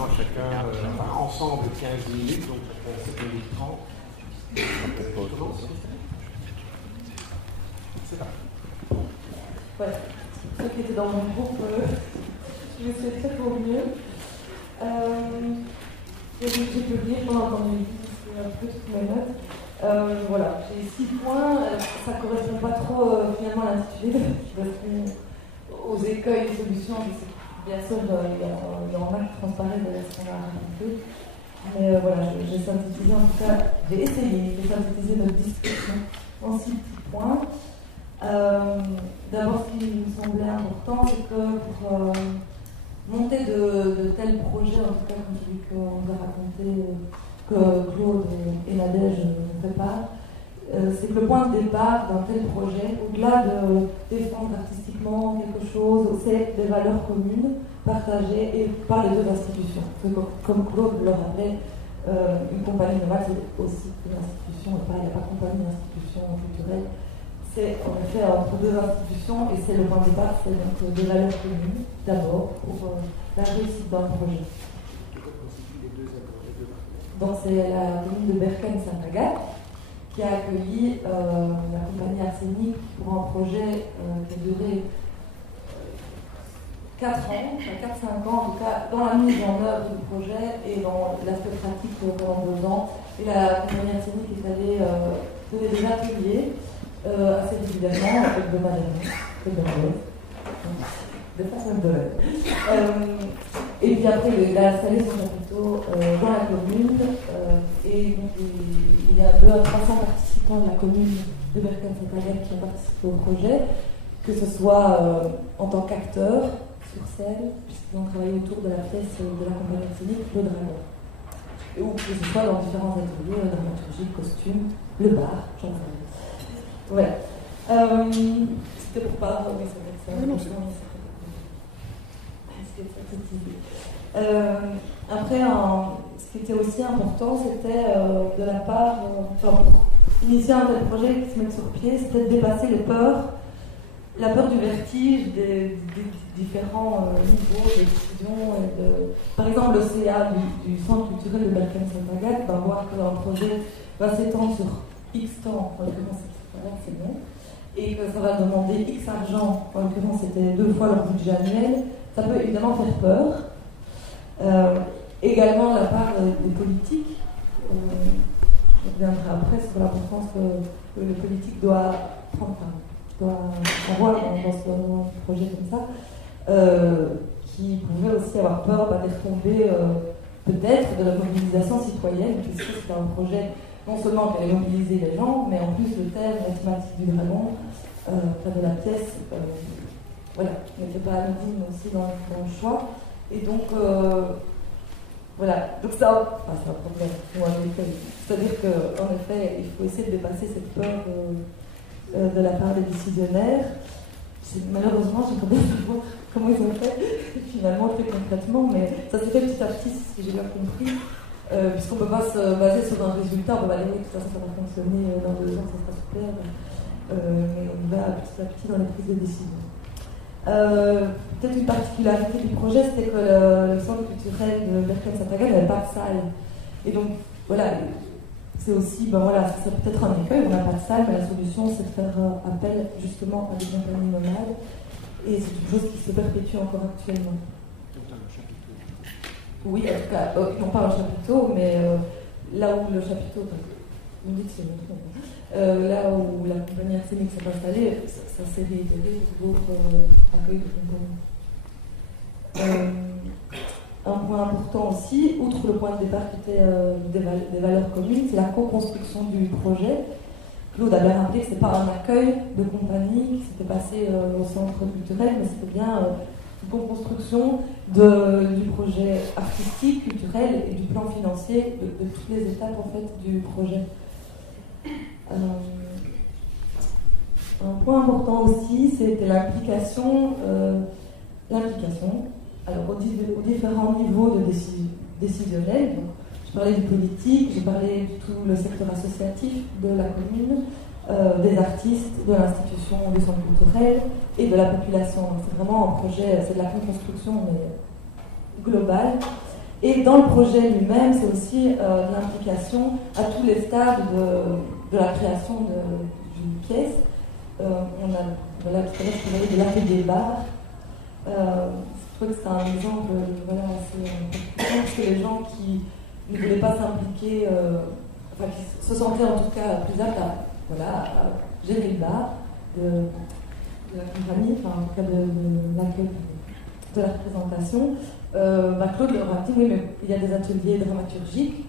maintenant à chacun, ensemble 15 minutes, donc chacun 7 minutes 30. C'est là. Voilà. Ceux qui étaient dans mon groupe, je vais essayer de faire au mieux. J'ai pu lire pendant un peu toutes mes notes. Voilà, j'ai 6 points. Ça ne correspond pas trop finalement à l'intitulé, parce que aux écueils et solutions, bien sûr, il y en a qui transparaissent de ce qu'on a raconté. Mais voilà, j'ai synthétisé, en tout cas, j'ai essayé de synthétiser notre discussion en 6 petits points. D'abord, ce qui me semblait important, c'est que pour monter de tels projets, en tout cas comme celui qu'on vous a raconté, que Claude et Nadège préparent, c'est que le point de départ d'un tel projet, au-delà de défendre artistiquement quelque chose, c'est des valeurs communes partagées et par les deux institutions. Comme Claude le rappelait, une compagnie nomade, c'est aussi une institution, et il n'y a pas de compagnie d'institution culturelle. C'est en effet entre deux institutions, et c'est le point de départ, c'est donc des valeurs communes, d'abord, pour la réussite d'un projet. Donc c'est la commune de Berken-Saint-Agathe qui a accueilli la compagnie Arsenic pour un projet qui a duré 4 ans, 4-5 ans en tout cas, dans la mise en œuvre du projet et dans l'aspect pratique pendant 2 ans. Et la compagnie Arsenic est allée donner des ateliers assez régulièrement, hebdomadairement, de façon hebdomadaire. Et puis après, il a installé son chapiteau dans la commune, et donc il y a 200 à 300 participants de la commune de Berken-Saint-Agathe qui ont participé au projet, que ce soit en tant qu'acteurs sur scène, puisqu'ils ont travaillé autour de la pièce de la compagnie scénique Le Dragon, ou que ce soit dans différents ateliers, dramaturgie, costume, le bar, j'en sais rien. Voilà. C'était pour pas. Oui, c'est vrai que c'est une après, ce qui était aussi important, c'était de la part, pour initier un tel projet qui se met sur pied, c'était de dépasser les peurs, la peur du vertige des différents niveaux de décision. Par exemple, le CA du Centre culturel de Berken-Saint-Agathe va voir qu'un projet va s'étendre sur X temps, en l'occurrence c'est bon, et que ça va demander X argent, en l'occurrence c'était 2 fois leur budget annuel. Ça peut évidemment faire peur. Également de la part des politiques. Je reviendrai après sur l'importance que le politique doit avoir dans ce projet comme ça, qui pouvait aussi avoir peur des retombées peut-être de la mobilisation citoyenne, puisque c'est un projet non seulement qui allait mobiliser les gens, mais en plus le thème, la thématique du dragon, de la pièce, voilà, n'était pas anodine aussi dans le choix. Et donc, voilà, donc ça, c'est un problème. C'est-à-dire qu'en effet, il faut essayer de dépasser cette peur de la part des décisionnaires. Malheureusement, j'aimerais bien savoir comment ils ont fait, finalement, très concrètement, mais ça s'est fait petit à petit, si j'ai bien compris, puisqu'on ne peut pas se baser sur un résultat, on peut pas dire que ça va fonctionner dans 2 ans, ça sera super, mais on va petit à petit dans les prises de décision. Peut-être une particularité du projet, c'était que le centre culturel de Berken-Saint-Agathe n'avait pas de salle. Et donc, voilà, c'est aussi, c'est peut-être un écueil, on n'a pas de salle, mais la solution, c'est de faire appel justement à des compagnies nomades. Et c'est une chose qui se perpétue encore actuellement. Oui, en tout cas, non pas un chapiteau, mais là où le chapiteau, vous me dites si je me trompe, là où la compagnie Arsenic s'est installée, ça s'est réitéré pour d'autres accueils de compagnies. Un point important aussi, outre le point de départ qui était des valeurs communes, c'est la co-construction du projet. Claude a bien rappelé que ce n'est pas un accueil de compagnie qui s'était passé au centre culturel, mais c'était bien une co-construction du projet artistique, culturel et du plan financier, de toutes les étapes en fait du projet. Un point important aussi, c'était l'implication alors aux différents niveaux de décisionnels. Donc, je parlais du politique, j'ai parlé de tout le secteur associatif de la commune, des artistes, de l'institution du centre culturel et de la population. Donc, c'est vraiment un projet, c'est de la construction mais globale. Et dans le projet lui-même, c'est aussi l'implication à tous les stades de la création d'une pièce. On a, voilà, tout à l'heure, je parlais de l'atelier bar. Je trouve que c'est un exemple assez important, parce que les gens qui ne voulaient pas s'impliquer, enfin qui se sentaient en tout cas plus aptes à gérer le bar de la compagnie, enfin en tout cas de l'accueil de la représentation, Claude leur a dit oui, mais il y a des ateliers dramaturgiques,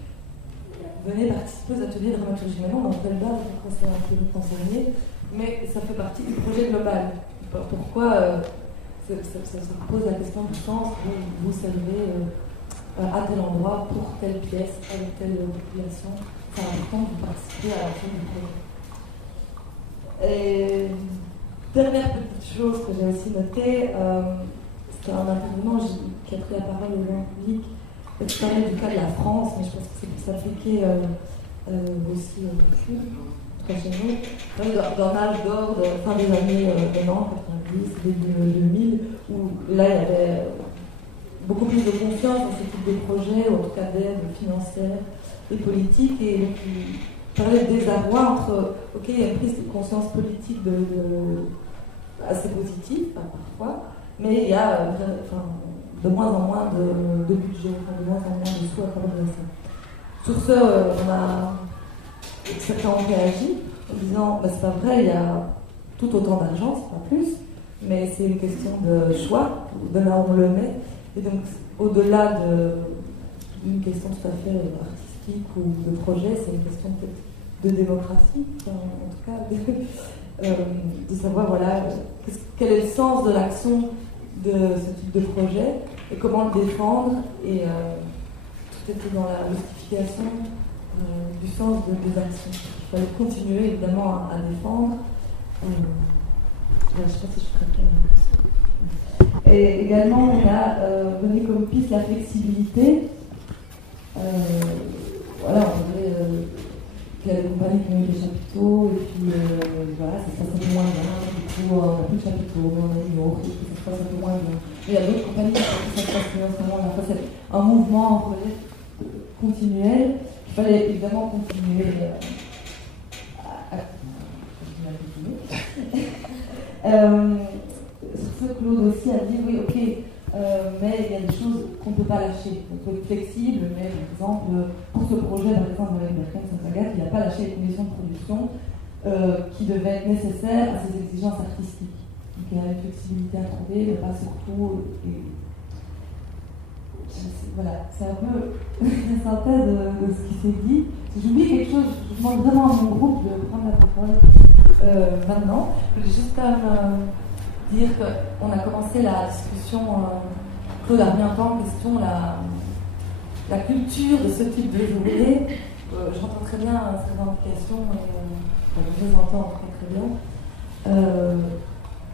venez participer aux ateliers dramaturgiques. Maintenant, dans tel bar, je crois que c'est un peu concerné, mais ça fait partie du projet global. Pourquoi ça pose la question du sens, vous servez à tel endroit, pour telle pièce, avec telle population. C'est important de participer à l'ensemble du projet. Et dernière petite chose que j'ai aussi notée, c'était un intervenant qui a pris la parole au grand public, qui parlait du cas de la France, mais je pense que c'est s'appliquer aussi au Sud, très chez nous, d'un âge d'or de fin des années 90, début 2000, où là il y avait beaucoup plus de confiance dans ce type de projet, ou en tout cas d'aide financière et politique, et donc il parlait de désarroi entre, ok, il y a une prise de conscience politique assez positive, parfois, mais il y a de moins en moins de budget, de moins en moins de sous accordés à ça. Sur ce, certains ont réagi en disant c'est pas vrai, il y a tout autant d'argent, c'est pas plus, mais c'est une question de choix, de là où on le met. Et donc, au-delà d'une question tout à fait artistique ou de projet, c'est une question de démocratie, en tout cas, de savoir quel est le sens de l'action de ce type de projet et comment le défendre. Et tout était dans la justification du sens des actions. Il fallait continuer évidemment à défendre. Je ne sais pas si je préfère. Et également, on a donné comme piste la flexibilité. On voudrait qu'il y a des compagnies qui ont eu des chapiteaux, et puis ça se passe un peu moins bien. Du coup, on n'a plus de chapiteaux, mais on a eu autre, et ça se passe un peu moins bien. Et il y a d'autres compagnies qui ça se passe mieux en ce moment. C'est un mouvement, un projet continuel. Il fallait évidemment continuer sur ce, Claude aussi a dit oui, ok, mais il y a des choses qu'on ne peut pas lâcher. On peut être flexible, mais par exemple, pour ce projet, par exemple, avec Bertrand Saint-Agathe, il n'a pas lâché les conditions de production qui devaient être nécessaires à ses exigences artistiques. Donc il y a une flexibilité à trouver, mais pas surtout. Voilà, c'est un peu une synthèse de ce qui s'est dit. Si j'oublie quelque chose, je demande vraiment à mon groupe de prendre la parole maintenant. Je voulais juste quand même dire qu'on a commencé la discussion, Claude a mis un temps en question la culture de ce type de journée. J'entends très bien ces revendications et je les entends très bien.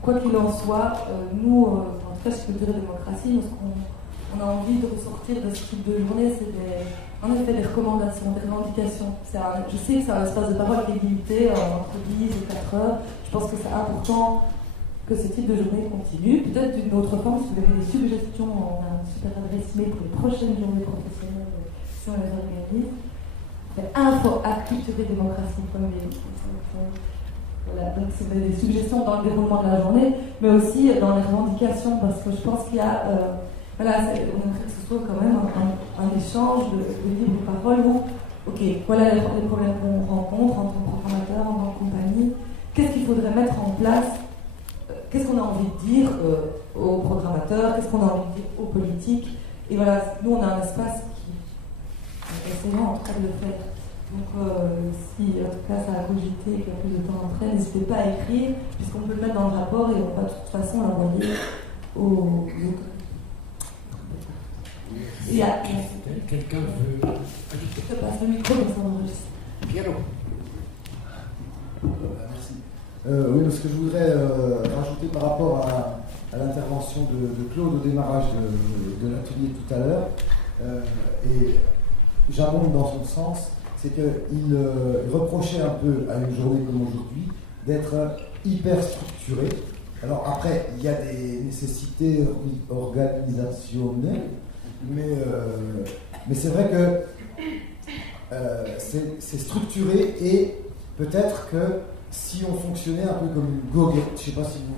Quoi qu'il en soit, nous, en tout cas chez Culture et Démocratie, nous, ce qu'on a envie de ressortir de ce type de journée, c'est en effet des recommandations, des revendications. Je sais que c'est un espace de parole qui est limité entre 10 et 4 heures. Je pense que c'est important que ce type de journée continue. Peut-être d'une autre forme, si vous avez des suggestions, on a une super adresse mail pour les prochaines journées professionnelles, si on les organise. info@culturedémocratie.be. Voilà, donc c'est des suggestions dans le déroulement de la journée, mais aussi dans les revendications, parce que je pense qu'il y a... on aimerait que ce soit quand même un échange de libre parole où, ok, voilà les problèmes qu'on rencontre en tant que programmateur, en tant que compagnie, qu'est-ce qu'il faudrait mettre en place, qu'est-ce qu'on a envie de dire aux programmateurs, qu'est-ce qu'on a envie de dire aux politiques. Et voilà, nous on a un espace qui est excellent en train de le faire. Donc si en tout cas ça a cogité et qu'il y a plus de temps après, n'hésitez pas à écrire, puisqu'on peut le mettre dans le rapport et on va de toute façon l'envoyer aux autres. Quelqu'un veut ajouter? Je te passe le micro, comme ça on enregistre. Piero. Merci. Oui, ce que je voudrais rajouter par rapport à l'intervention de Claude au démarrage de l'atelier tout à l'heure, et j'abonde dans son sens, c'est qu'il reprochait un peu à une journée comme aujourd'hui d'être hyper structurée. Alors après, il y a des nécessités organisationnelles Mais c'est vrai que c'est structuré et peut-être que si on fonctionnait un peu comme une goguette, je ne sais pas si vous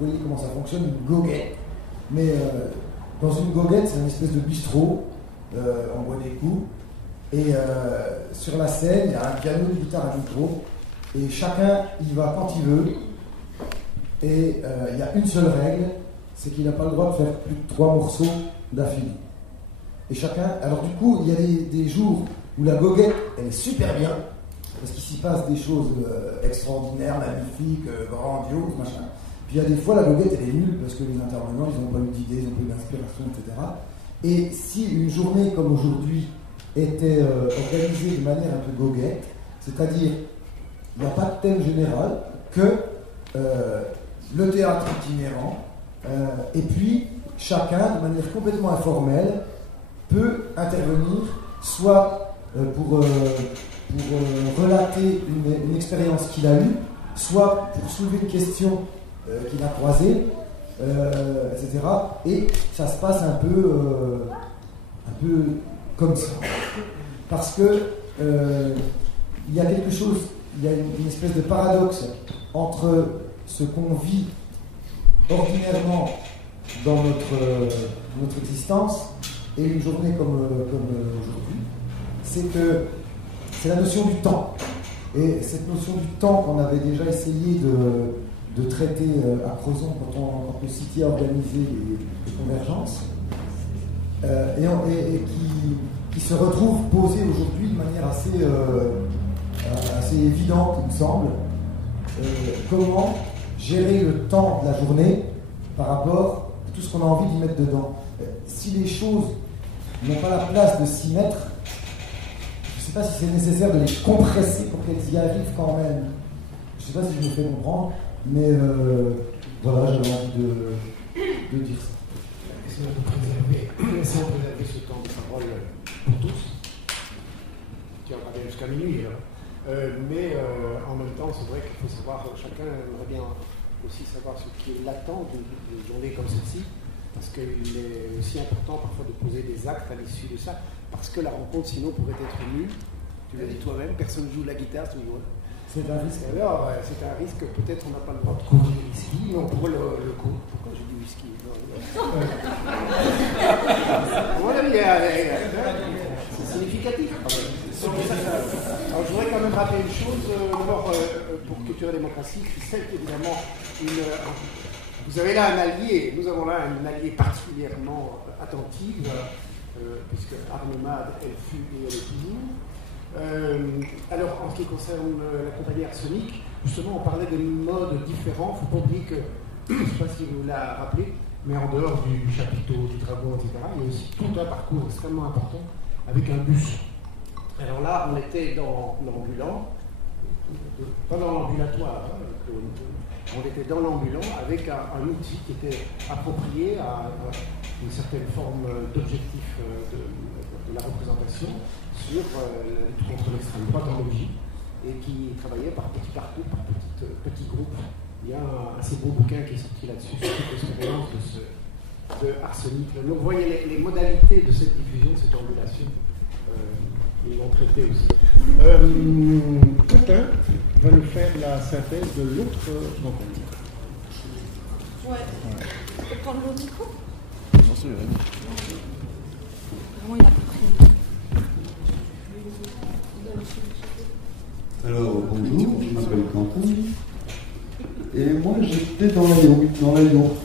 voyez comment ça fonctionne, une goguette, mais dans une goguette, c'est une espèce de bistrot, on boit des coups, et sur la scène, il y a un piano, une guitare, un micro, et chacun y va quand il veut, et il y a une seule règle, c'est qu'il n'a pas le droit de faire plus de 3 morceaux d'affilée. Et chacun, alors du coup, il y a des jours où la goguette, elle est super bien, parce qu'il s'y passe des choses extraordinaires, magnifiques, grandioses, machin. Puis il y a des fois, la goguette, elle est nulle, parce que les intervenants, ils n'ont pas eu d'idées, ils n'ont pas eu d'inspiration, etc. Et si une journée comme aujourd'hui était organisée de manière un peu goguette, c'est-à-dire, il n'y a pas de thème général, que le théâtre itinérant, et puis chacun, de manière complètement informelle, peut intervenir, soit pour relater une expérience qu'il a eue, soit pour soulever une question qu'il a croisée, etc. Et ça se passe un peu comme ça. Parce que il y a quelque chose, il y a une espèce de paradoxe entre ce qu'on vit ordinairement dans notre existence et une journée comme aujourd'hui, c'est que c'est la notion du temps. Et cette notion du temps qu'on avait déjà essayé de traiter à Crozon quand le City a organisé les convergences, et qui se retrouve posée aujourd'hui de manière assez évidente, il me semble. Comment gérer le temps de la journée par rapport à tout ce qu'on a envie d'y mettre dedans. Si les choses n'ont pas la place de s'y mettre, je ne sais pas si c'est nécessaire de les compresser pour qu'elles y arrivent quand même. Je ne sais pas si je me fais comprendre, mais voilà, j'avais envie de dire ça. Essayons de préserver ce temps de parole pour tous. Tu vas parler jusqu'à minuit, là. Mais en même temps, c'est vrai qu'il faut savoir, chacun aimerait bien aussi savoir ce qui est latent d'une journée comme celle-ci, parce qu'il est aussi important parfois de poser des actes à l'issue de ça, parce que la rencontre sinon pourrait être nulle. Tu l'as dit toi-même, personne ne joue de la guitare toujours. C'est un risque. Alors, c'est un risque, peut-être on n'a pas le droit de courir du whisky, mais on pourrait le courir. Pourquoi j'ai dit whisky? C'est significatif. Alors, je voudrais quand même rappeler une chose, d'abord pour Culture et Démocratie, qui c'est évidemment vous avez là un allié, nous avons là un allié particulièrement attentif, puisque Arnaud Mad, elle fut et elle est toujours. Alors, en ce qui concerne la compagnie Arsenic, justement, on parlait de modes différents. Il ne faut pas oublier que, je ne sais pas si vous l'avez rappelé, mais en dehors du chapiteau, du dragon, etc., il y a aussi tout un parcours extrêmement important avec un bus. Alors là, on était dans l'ambulant, pas dans l'ambulatoire, on était dans l'ambulant avec un outil qui était approprié à une certaine forme d'objectif de la représentation sur la lutte contre l'extrême droite en Belgique et qui travaillait par petits parcours, par petits groupes. Il y a un assez beau bouquin qui est sorti là-dessus sur toute l'expérience de Arsenic. Donc vous voyez les modalités de cette diffusion, cette ambulation. Ils l'ont traité aussi. Quentin va nous faire la synthèse de l'autre rencontre. Ouais. Tu peux prendre le micro? Bien sûr, Vraiment, il a pas pris. Alors, bonjour, je m'appelle Quentin. Et moi, j'étais dans la yourte.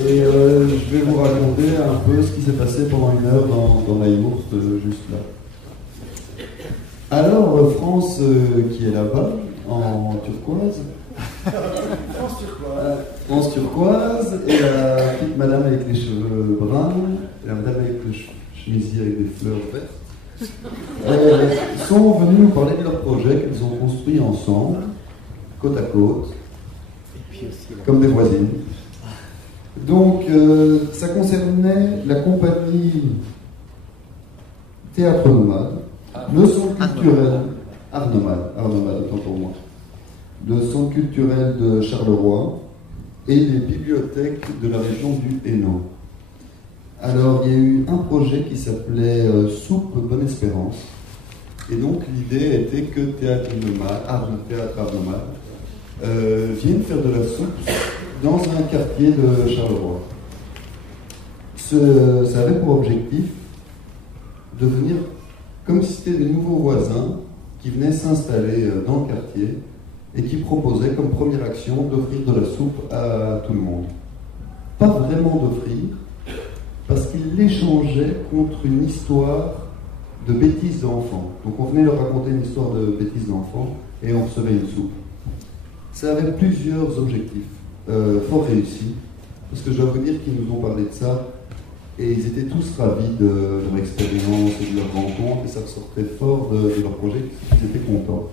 Et je vais vous raconter un peu ce qui s'est passé pendant une heure dans la yourte, juste là. Alors, France, qui est là-bas, en turquoise. France turquoise, et la petite madame avec les cheveux bruns, et la madame avec le chemisier avec des fleurs vertes, sont venus nous parler de leur projet qu'ils ont construit ensemble, côte à côte, comme des voisines. Donc, ça concernait la compagnie Théâtre Nomade, le centre culturel Arnomade, autant pour moi, le centre culturel de Charleroi et les bibliothèques de la région du Hainaut. Alors, il y a eu un projet qui s'appelait Soupe Bonne Espérance. Et donc, l'idée était que Théâtre Art Nomade vienne faire de la soupe dans un quartier de Charleroi. Ça avait pour objectif de venir comme si c'était des nouveaux voisins qui venaient s'installer dans le quartier et qui proposaient comme première action d'offrir de la soupe à tout le monde. Pas vraiment d'offrir, parce qu'ils l'échangeaient contre une histoire de bêtises d'enfants. Donc on venait leur raconter une histoire de bêtises d'enfants et on recevait une soupe. Ça avait plusieurs objectifs, fort réussis, parce que je dois vous dire qu'ils nous ont parlé de ça, et ils étaient tous ravis de leur expérience et de leur rencontre, et ça ressortait fort de leur projet, ils étaient contents.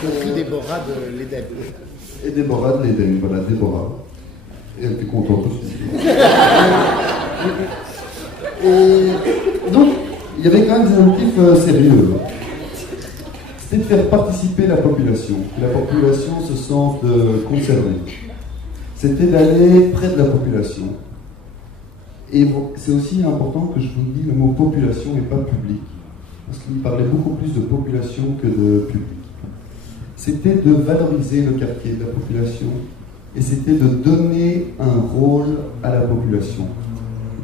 compris Déborah de l'Éden. Et Déborah de l'Éden, voilà, Déborah. Et elle était contente aussi. Et donc, il y avait quand même des objectifs sérieux. C'était de faire participer la population, que la population se sente concernée. C'était d'aller près de la population. Et bon, c'est aussi important que je vous dise le mot population et pas public, parce qu'il parlait beaucoup plus de population que de public. C'était de valoriser le quartier de la population et c'était de donner un rôle à la population.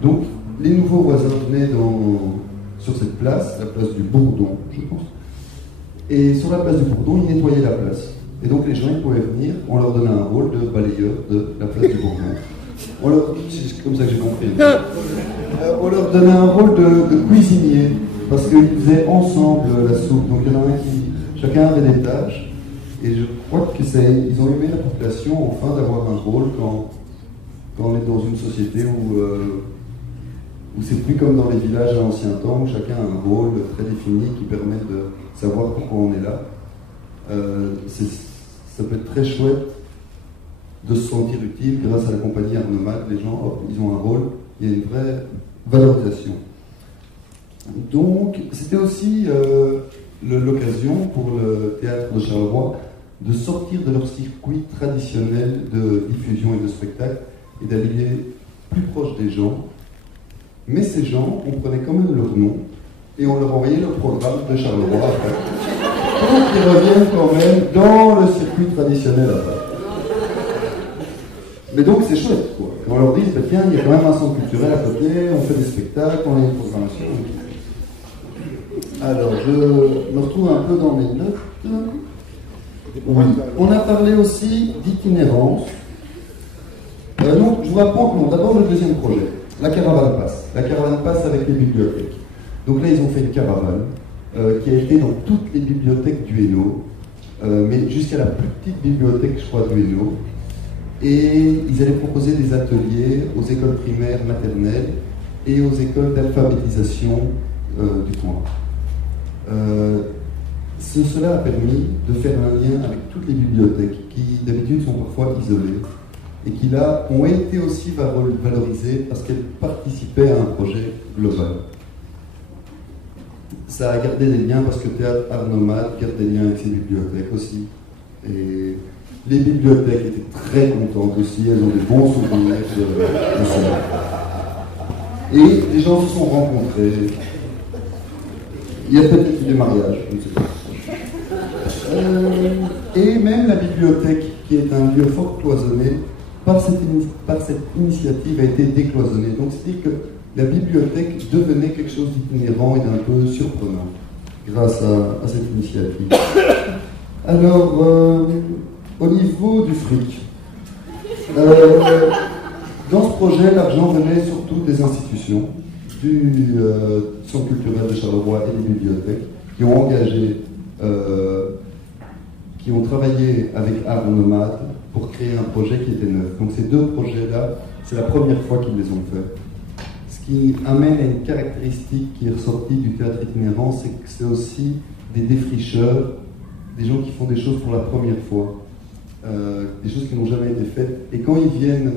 Donc, les nouveaux voisins venaient sur cette place, la place du Bourdon, je pense, et sur la place du Bourdon, ils nettoyaient la place. Et donc les gens, ils pouvaient venir, on leur donnait un rôle de balayeur de la place du Bourdon. C'est comme ça que j'ai compris. On leur donnait un rôle de cuisinier, parce qu'ils faisaient ensemble la soupe. Donc il y en a un qui, chacun avait des tâches. Et je crois qu'ils ont aimé la population, enfin, d'avoir un rôle quand on est dans une société où c'est plus comme dans les villages à l'ancien temps, où chacun a un rôle très défini qui permet de savoir pourquoi on est là. Ça peut être très chouette de se sentir utile grâce à la compagnie Art Nomade. Les gens, hop, ils ont un rôle, il y a une vraie valorisation. Donc, c'était aussi l'occasion pour le théâtre de Charleroi de sortir de leur circuit traditionnel de diffusion et de spectacle et d'aller plus proche des gens. Mais ces gens, on prenait quand même leur nom et on leur envoyait le programme de Charleroi après. Donc ils reviennent quand même dans le circuit traditionnel après. Mais donc c'est chouette, quoi. Et on leur dit, bah, tiens, il y a quand même un centre culturel à côté, on fait des spectacles, on a une programmation. Alors, je me retrouve un peu dans mes notes. Oui. On a parlé aussi d'itinérance. Donc, je vous raconte, d'abord le deuxième projet, la caravane passe. La caravane passe avec les bibliothèques. Donc là, ils ont fait une caravane qui a été dans toutes les bibliothèques du Hainaut, mais jusqu'à la plus petite bibliothèque, je crois, du Hainaut. Et ils allaient proposer des ateliers aux écoles primaires maternelles et aux écoles d'alphabétisation du coin. Cela a permis de faire un lien avec toutes les bibliothèques qui d'habitude sont parfois isolées et qui là ont été aussi valorisées parce qu'elles participaient à un projet global. Ça a gardé des liens parce que Théâtre Art Nomade garde des liens avec ses bibliothèques aussi. Et les bibliothèques étaient très contentes aussi, elles ont des bons souvenirs de ça. Et les gens se sont rencontrés. Il y a peut-être eu des mariages, je ne sais pas. Et même la bibliothèque, qui est un lieu fort cloisonné, par cette initiative a été décloisonnée. Donc c'est-à-dire que la bibliothèque devenait quelque chose d'itinérant et d'un peu surprenant grâce à cette initiative. Alors, au niveau du fric, dans ce projet, l'argent venait surtout des institutions, du Centre culturel de Charleroi et des bibliothèques, qui ont engagé, qui ont travaillé avec Art Nomade pour créer un projet qui était neuf. Donc ces deux projets-là, c'est la première fois qu'ils les ont faits. Ce qui amène à une caractéristique qui est ressortie du théâtre itinérant, c'est que c'est aussi des défricheurs, des gens qui font des choses pour la première fois, des choses qui n'ont jamais été faites. Et quand ils viennent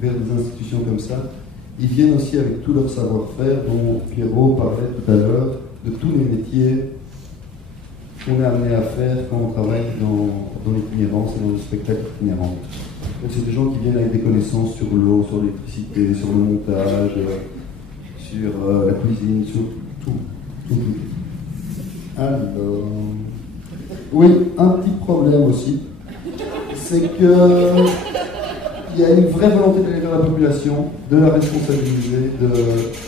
vers des institutions comme ça, ils viennent aussi avec tout leur savoir-faire, dont Pierrot parlait tout à l'heure, de tous les métiers qu'on est amené à faire quand on travaille dans l'itinérance et dans le spectacle itinérant. Donc c'est des gens qui viennent avec des connaissances sur l'eau, sur l'électricité, sur le montage, sur la cuisine, sur tout. Alors, oui, un petit problème aussi, c'est que il y a une vraie volonté d'aller vers la population, de la responsabiliser, de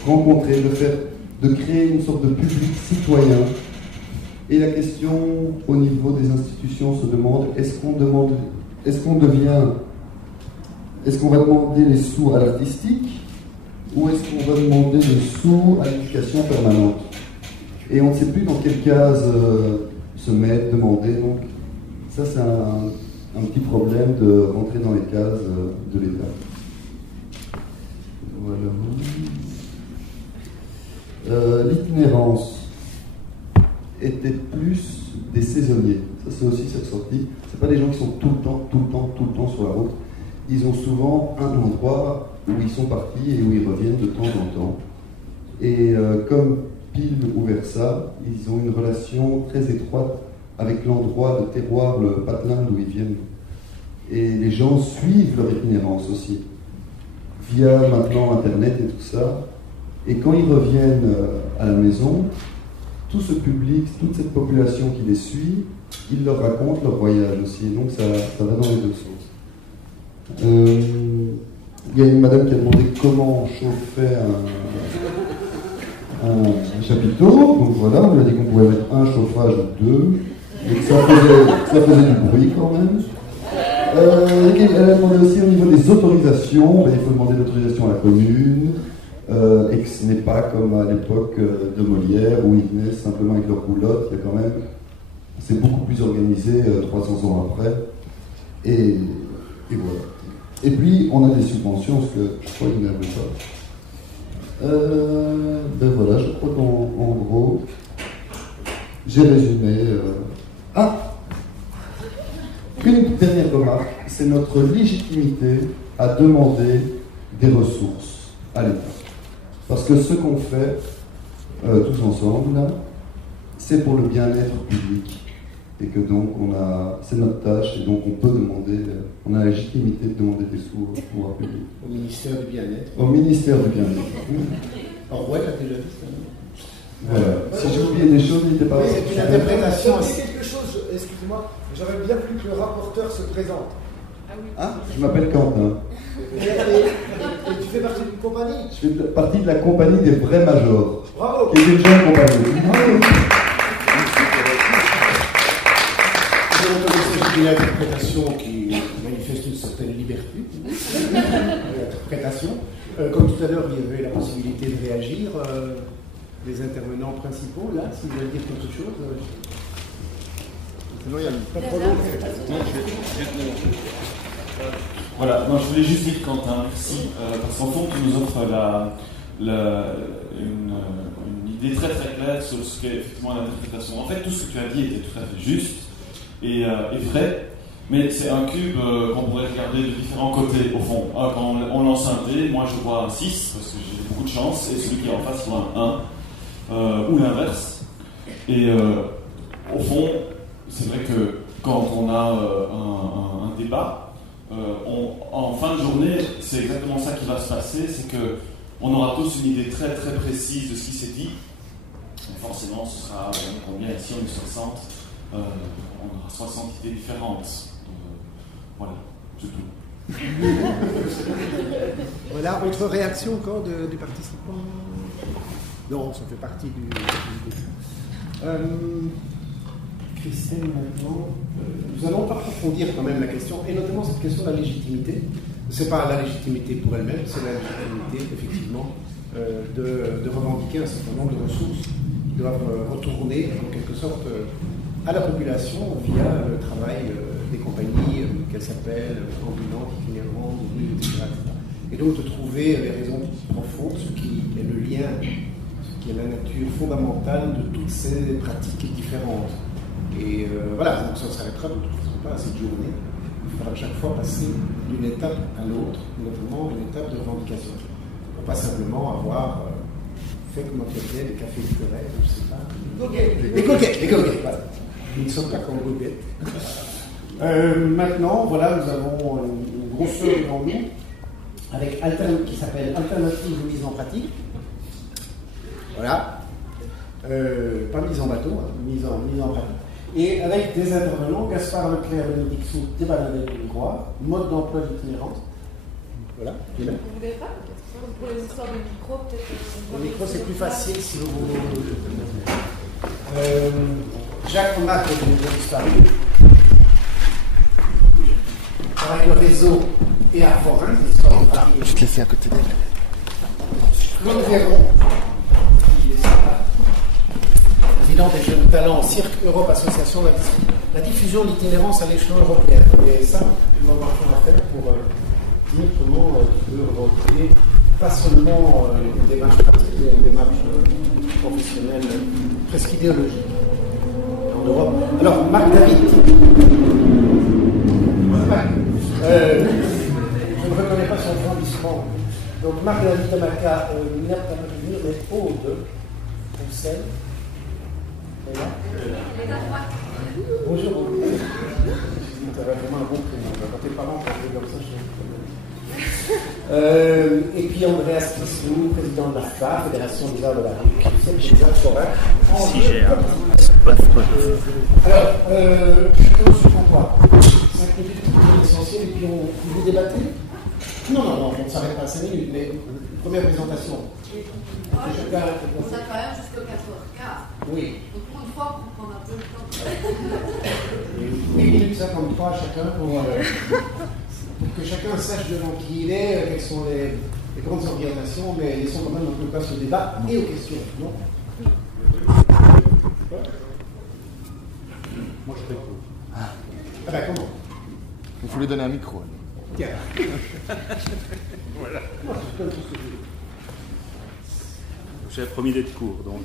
rencontrer, de créer une sorte de public citoyen. Et la question au niveau des institutions se demande est-ce qu'on va demander les sous à l'artistique ou est-ce qu'on va demander les sous à l'éducation permanente? Et on ne sait plus dans quelle case se mettre, demander. Donc ça c'est un petit problème de rentrer dans les cases de l'État. Voilà. L'itinérance était plus des saisonniers. Ça c'est aussi ressorti. C'est pas des gens qui sont tout le temps sur la route. Ils ont souvent un endroit où ils sont partis et où ils reviennent de temps en temps. Et comme Pile ou Versa, ils ont une relation très étroite avec l'endroit, le terroir, le patelin d'où ils viennent. Et les gens suivent leur itinérance aussi, via maintenant Internet et tout ça. Et quand ils reviennent à la maison, tout ce public, toute cette population qui les suit, ils leur racontent leur voyage aussi. Donc ça va dans les deux sens. Il y a une madame qui a demandé comment on chauffait un chapiteau. Donc voilà, on lui a dit qu'on pouvait mettre un chauffage ou deux. Et que ça faisait du bruit quand même. Elle a demandé aussi au niveau des autorisations. Il faut demander l'autorisation à la commune. Et que ce n'est pas comme à l'époque de Molière où ils venaient simplement avec leur roulotte. Il y a quand même, c'est beaucoup plus organisé 300 ans après. Et voilà. Et puis on a des subventions, parce que je crois qu'il n'y en avait pas. Ben voilà, je crois qu'en gros, j'ai résumé. Une dernière remarque, c'est notre légitimité à demander des ressources à l'État. Parce que ce qu'on fait tous ensemble, là, c'est pour le bien-être public. Et que donc c'est notre tâche, et donc on peut demander, on a la légitimité de demander des sous au pouvoir public. Au ministère du Bien-être. Au ministère du Bien-être. Alors ouais, t'as déjà dit ça. Voilà. Si j'ai oublié des choses, n'hésitez pas. C'est une interprétation. C'est quelque chose, excusez-moi, j'aurais bien voulu que le rapporteur se présente. Ah, je m'appelle Quentin. Et tu fais partie d'une compagnie? Je fais partie de la compagnie des vrais majors. Bravo. Qui est une jeune compagnie. Bravo. Une interprétation qui manifeste une certaine liberté d'interprétation. Comme tout à l'heure, il y avait la possibilité de réagir. Les intervenants principaux, là, s'ils veulent dire quelque chose. Sinon, il n'y a pas de problème. Voilà, non, je voulais juste dire, Quentin, merci, parce qu'en fond, tu nous offres une idée très très claire sur ce qu'est effectivement l'interprétation. En fait, tout ce que tu as dit était tout à fait juste et vrai, mais c'est un cube qu'on pourrait regarder de différents côtés, au fond. Quand on lance un dé, moi je vois un 6, parce que j'ai beaucoup de chance, et celui qui est en face voit un 1, ou l'inverse. Et au fond, c'est vrai que quand on a un débat, en fin de journée, c'est exactement ça qui va se passer, c'est qu'on aura tous une idée très très précise de ce qui s'est dit. Et forcément, ce sera combien ici on est 60, on aura 60 idées différentes. Voilà, c'est tout. Voilà, autre réaction encore du participant? Non, ça fait partie du Christine, maintenant, nous allons approfondir quand même la question, et notamment cette question de la légitimité. Ce n'est pas la légitimité pour elle-même, c'est la légitimité, effectivement, de revendiquer un certain nombre de ressources qui doivent retourner, en quelque sorte, à la population via le travail des compagnies, qu'elles s'appellent ambulantes, itinérantes, etc. Et donc de trouver les raisons profondes, ce qui est le lien, ce qui est la nature fondamentale de toutes ces pratiques différentes. Et voilà, donc ça ne s'arrêtera de toute façon pas à cette journée. Il faudra chaque fois passer d'une étape à l'autre, notamment une étape de revendication. On ne peut pas simplement avoir fait comme on faisait des cafés littéraires, je ne sais pas. Des coquettes, voilà. Nous ne sommes pas comme goguettes. Maintenant, voilà, nous avons une grosseur devant nous, avec qui s'appelle Alternative mise en pratique. Voilà. Pas mise en bateau, hein, mise en pratique. Et avec des intervenants, Gaspard Leclerc, Bénédicte Soult, Thébalade Groix, mode d'emploi d'itinérance. Voilà. Vous voulez pas pour les histoires de micro, peut-être. Le micro, c'est plus facile si vous voulez. Jacques Mac est déjà disparu. Avec le réseau et à Forain, Je te laisse à côté d'elle. Claude Véron, qui est sympa, président des jeunes talents Cirque Europe Association, la diffusion d'itinérance à l'échelon européen. Et ça, on va voir comment faire pour dire comment tu peux revendiquer pas seulement une démarche pratique, mais une démarche professionnelle, presque idéologique en Europe. Alors, Marc David. Je ne reconnais pas son grandissement. Donc, Marc-David Tamaka, Minert et Aude, Roussel. Et là bonjour. Tu avais vraiment un bon prénom. Quand tes parents parlent comme ça, je et puis Andreas Kislou, président de l'AFPA, Fédération des Arts de la Rue, des Arts forains. Si j'ai un. Alors, je pense quoi 5 minutes essentielles et puis vous débattez. Non, on ne s'arrête pas à 5 minutes, mais une première présentation. Ça quand même jusqu'au 4h15. Oui. Donc pour une fois, on prend un peu le temps. 8 minutes 53 chacun pour que chacun sache devant qui il est, quelles sont les grandes orientations, mais laissons quand même un peu place au débat et aux questions. Non Moi, je fais court. Ah ben comment Il faut lui donner un micro. Tiens. Voilà. J'avais promis d'être court, donc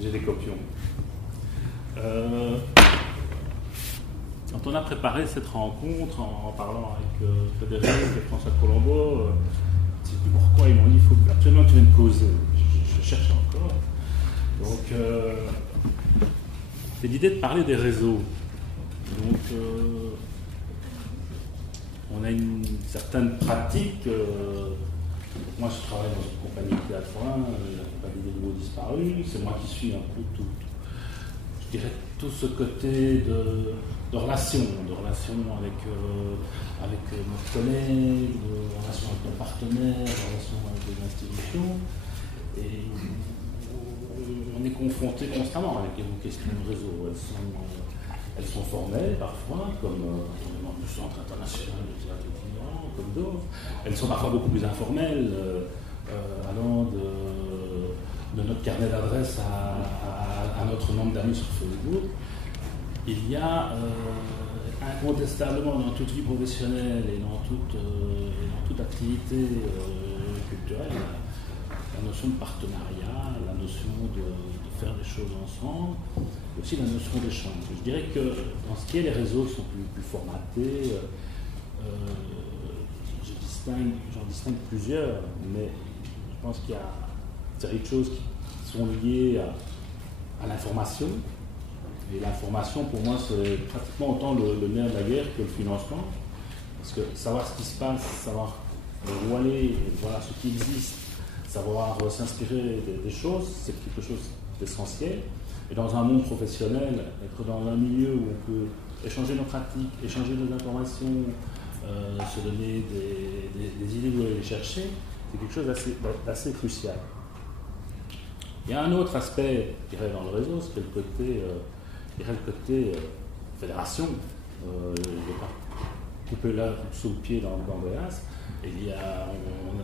j'ai des copions. Quand on a préparé cette rencontre en parlant avec Frédéric et François Colombo, je ne sais plus pourquoi ils m'ont dit il faut absolument que tu viennes causer. Je cherche encore. Donc, c'est l'idée de parler des réseaux. Donc, on a une certaine pratique. Moi, je travaille dans une compagnie de théâtre forain, la compagnie des mots disparus. C'est moi qui suis un peu tout, je dirais, tout ce côté de relation avec nos collègues, de relation avec nos partenaires, de relation avec les institutions. Et on est confronté constamment avec les questions de réseau. Elles sont formelles parfois, comme le Centre international de théâtre itinérant, comme d'autres. Elles sont parfois beaucoup plus informelles, allant de notre carnet d'adresse à notre nombre d'amis sur Facebook. Il y a incontestablement dans toute vie professionnelle et dans toute activité culturelle la notion de partenariat, la notion de faire des choses ensemble, et aussi la notion d'échange. Je dirais que dans ce qui est les réseaux qui sont plus formatés, j'en distingue plusieurs, mais je pense qu'il y a une série de choses qui sont liées à l'information. Et l'information, pour moi, c'est pratiquement autant le nerf de la guerre que le financement. Parce que savoir ce qui se passe, savoir où aller, voir ce qui existe, savoir s'inspirer des choses, c'est quelque chose d'essentiel. Et dans un monde professionnel, être dans un milieu où on peut échanger nos pratiques, échanger nos informations, se donner des idées où aller les chercher, c'est quelque chose d'assez crucial. Il y a un autre aspect, je dirais, dans le réseau, c'est le côté fédération. Je ne vais pas couper l'herbe sous le pied d'Andreas.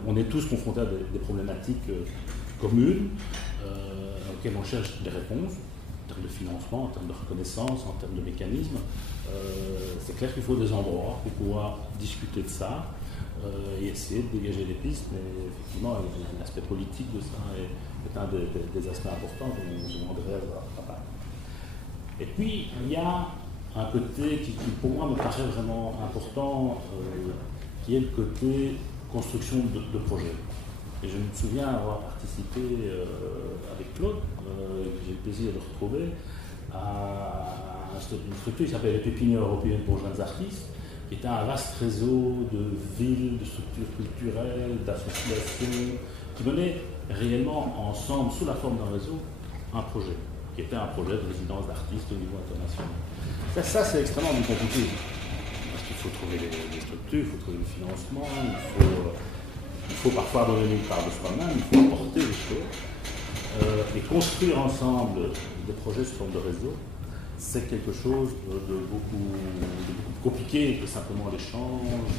On est tous confrontés à des problématiques communes auxquelles on cherche des réponses en termes de financement, en termes de reconnaissance, en termes de mécanismes. C'est clair qu'il faut des endroits pour pouvoir discuter de ça et essayer de dégager des pistes, mais effectivement l'aspect politique de ça est un des aspects importants dont Andreas va parler. Et puis il y a un côté qui pour moi me paraît vraiment important, qui est le côté construction de projet. Et je me souviens avoir participé avec Claude, que j'ai le plaisir de retrouver, à une structure qui s'appelle les Pépinières européennes pour jeunes artistes, qui était un vaste réseau de villes, de structures culturelles, d'associations, qui menaient réellement ensemble, sous la forme d'un réseau, un projet, qui était un projet de résidence d'artistes au niveau international. Ça c'est extrêmement compliqué, parce qu'il faut trouver les structures, il faut trouver le financement, il faut parfois donner une part de soi-même, il faut apporter des choses, et construire ensemble des projets sous forme de réseau, c'est quelque chose de beaucoup plus compliqué que simplement l'échange.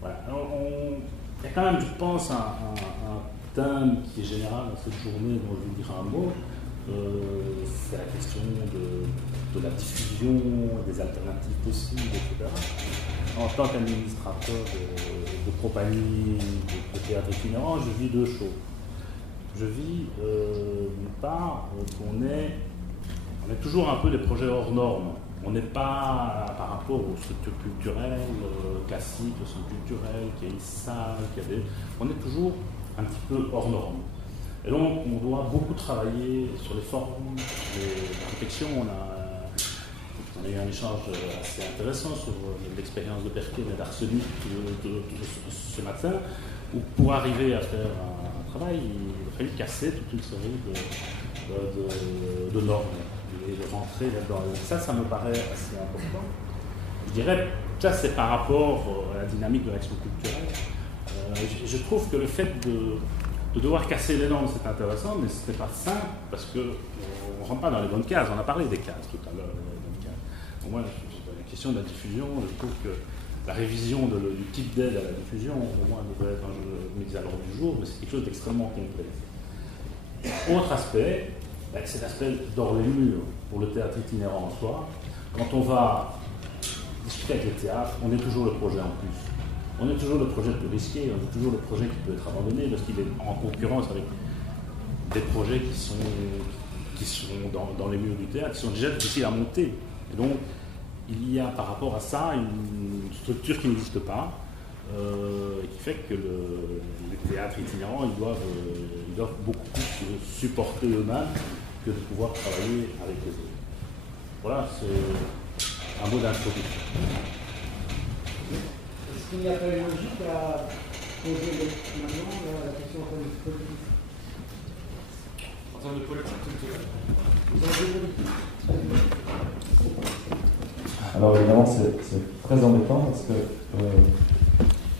Voilà. Il y a quand même, je pense, un thème qui est général dans cette journée dont je vais dire un mot. C'est la question de la diffusion, des alternatives possibles, etc. En tant qu'administrateur de compagnie de théâtre itinérant, je vis deux choses. Je vis, d'une part, qu'on est toujours un peu des projets hors normes. On n'est pas, par rapport aux structures culturelles classiques, aux centres culturels, qu'il y a une salle, on est toujours un petit peu hors normes. Et donc, on doit beaucoup travailler sur les formes, la réflexion. On a eu un échange assez intéressant sur l'expérience de Perkin et d'Arsenic ce matin, où pour arriver à faire un travail, il a fallu casser toute une série de normes et de rentrer là-dedans. Ça me paraît assez important. Je dirais, ça c'est par rapport à la dynamique de l'action culturelle. Je trouve que le fait de devoir casser les normes, c'est intéressant, mais ce n'est pas simple, parce qu'on ne rentre pas dans les bonnes cases. On a parlé des cases tout à l'heure. Pour moi, la question de la diffusion, je trouve que la révision du type d'aide à la diffusion, pour moi, devrait être mise à l'ordre du jour, mais c'est quelque chose d'extrêmement complexe. Autre aspect, c'est l'aspect d'hors les murs, pour le théâtre itinérant en soi. Quand on va discuter avec les théâtres, on est toujours le projet en plus. On est toujours le projet le plus risqué, on est toujours le projet qui peut être abandonné parce qu'il est en concurrence avec des projets qui sont dans les murs du théâtre, qui sont déjà difficiles à monter. Et donc, il y a par rapport à ça une structure qui n'existe pas, qui fait que les théâtres itinérants, ils doivent beaucoup plus se supporter eux-mêmes que de pouvoir travailler avec les autres. Voilà, c'est un mot d'introduction. Est-ce qu'il n'y a pas une logique à poser maintenant la question en termes de politique? En termes de politique culturelle? Alors évidemment c'est très embêtant parce que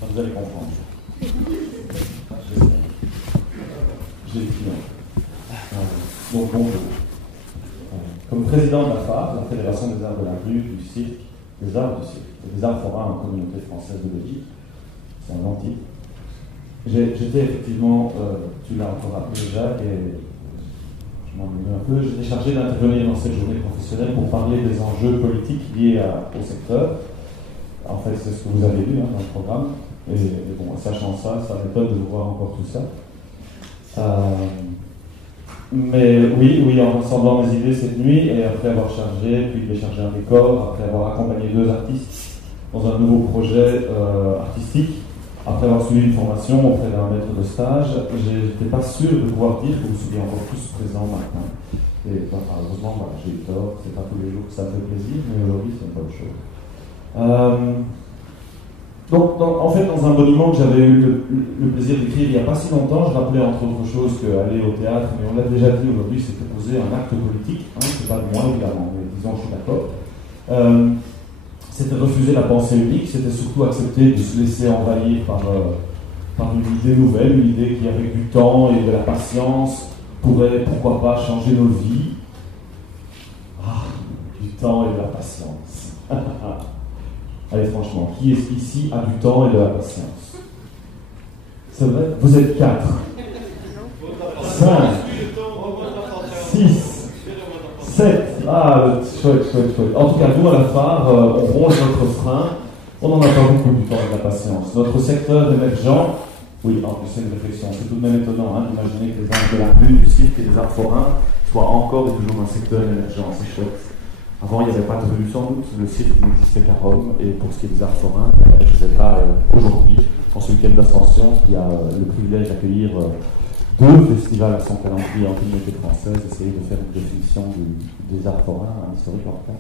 vous allez comprendre. J'ai le client. Donc bonjour. Comme président de la FAR, la Fédération des arts de la rue, du cirque, des arts du cirque, et des arts forains en communauté française de Belgique, c'est un long titre. J'étais effectivement, tu l'as encore appelé Jacques, et je m'en émue un peu, j'étais chargé d'intervenir dans cette journée professionnelle pour parler des enjeux politiques liés au secteur. En fait, c'est ce que vous avez vu dans le programme. Et bon, sachant ça m'étonne de vous voir encore tout ça. Mais oui, en rassemblant mes idées cette nuit, et après avoir chargé, puis déchargé un décor, après avoir accompagné 2 artistes dans un nouveau projet artistique, après avoir suivi une formation auprès d'un maître de stage, j'étais pas sûr de pouvoir dire que vous soyez encore tous présents maintenant. Et heureusement, j'ai eu tort, c'est pas tous les jours que ça me fait plaisir, mais aujourd'hui c'est une bonne chose. Donc, en fait, dans un monument que j'avais eu le plaisir d'écrire il n'y a pas si longtemps, je rappelais entre autres choses qu'aller au théâtre, mais on l'a déjà dit aujourd'hui, c'était poser un acte politique, c'est pas de moi évidemment, mais disons je suis d'accord. C'était refuser la pensée unique, c'était surtout accepter de se laisser envahir par une idée nouvelle, une idée qui avec du temps et de la patience pourrait, pourquoi pas, changer nos vies. Du temps et de la patience. Allez, franchement, qui est-ce qu'ici a du temps et de la patience? C'est vrai? Vous êtes 4, 5, 6, 7. Chouette. En tout cas, nous, à la FAR, on ronge notre frein. On n'en a pas beaucoup du temps et de la patience. Notre secteur émergent, oui, en plus, c'est une réflexion. C'est tout de même étonnant d'imaginer que les arts de la rue, du cirque et des arts forains soient encore et toujours un secteur émergent. C'est chouette. Avant, il n'y avait pas de rue sans doute, le cirque n'existait qu'à Rome, et pour ce qui est des arts forains, je ne sais pas, aujourd'hui, en ce week-end d'Ascension, qui a le privilège d'accueillir 2 festivals à son calendrier en communauté française, essayer de faire une définition des arts forains, historiques en tout cas.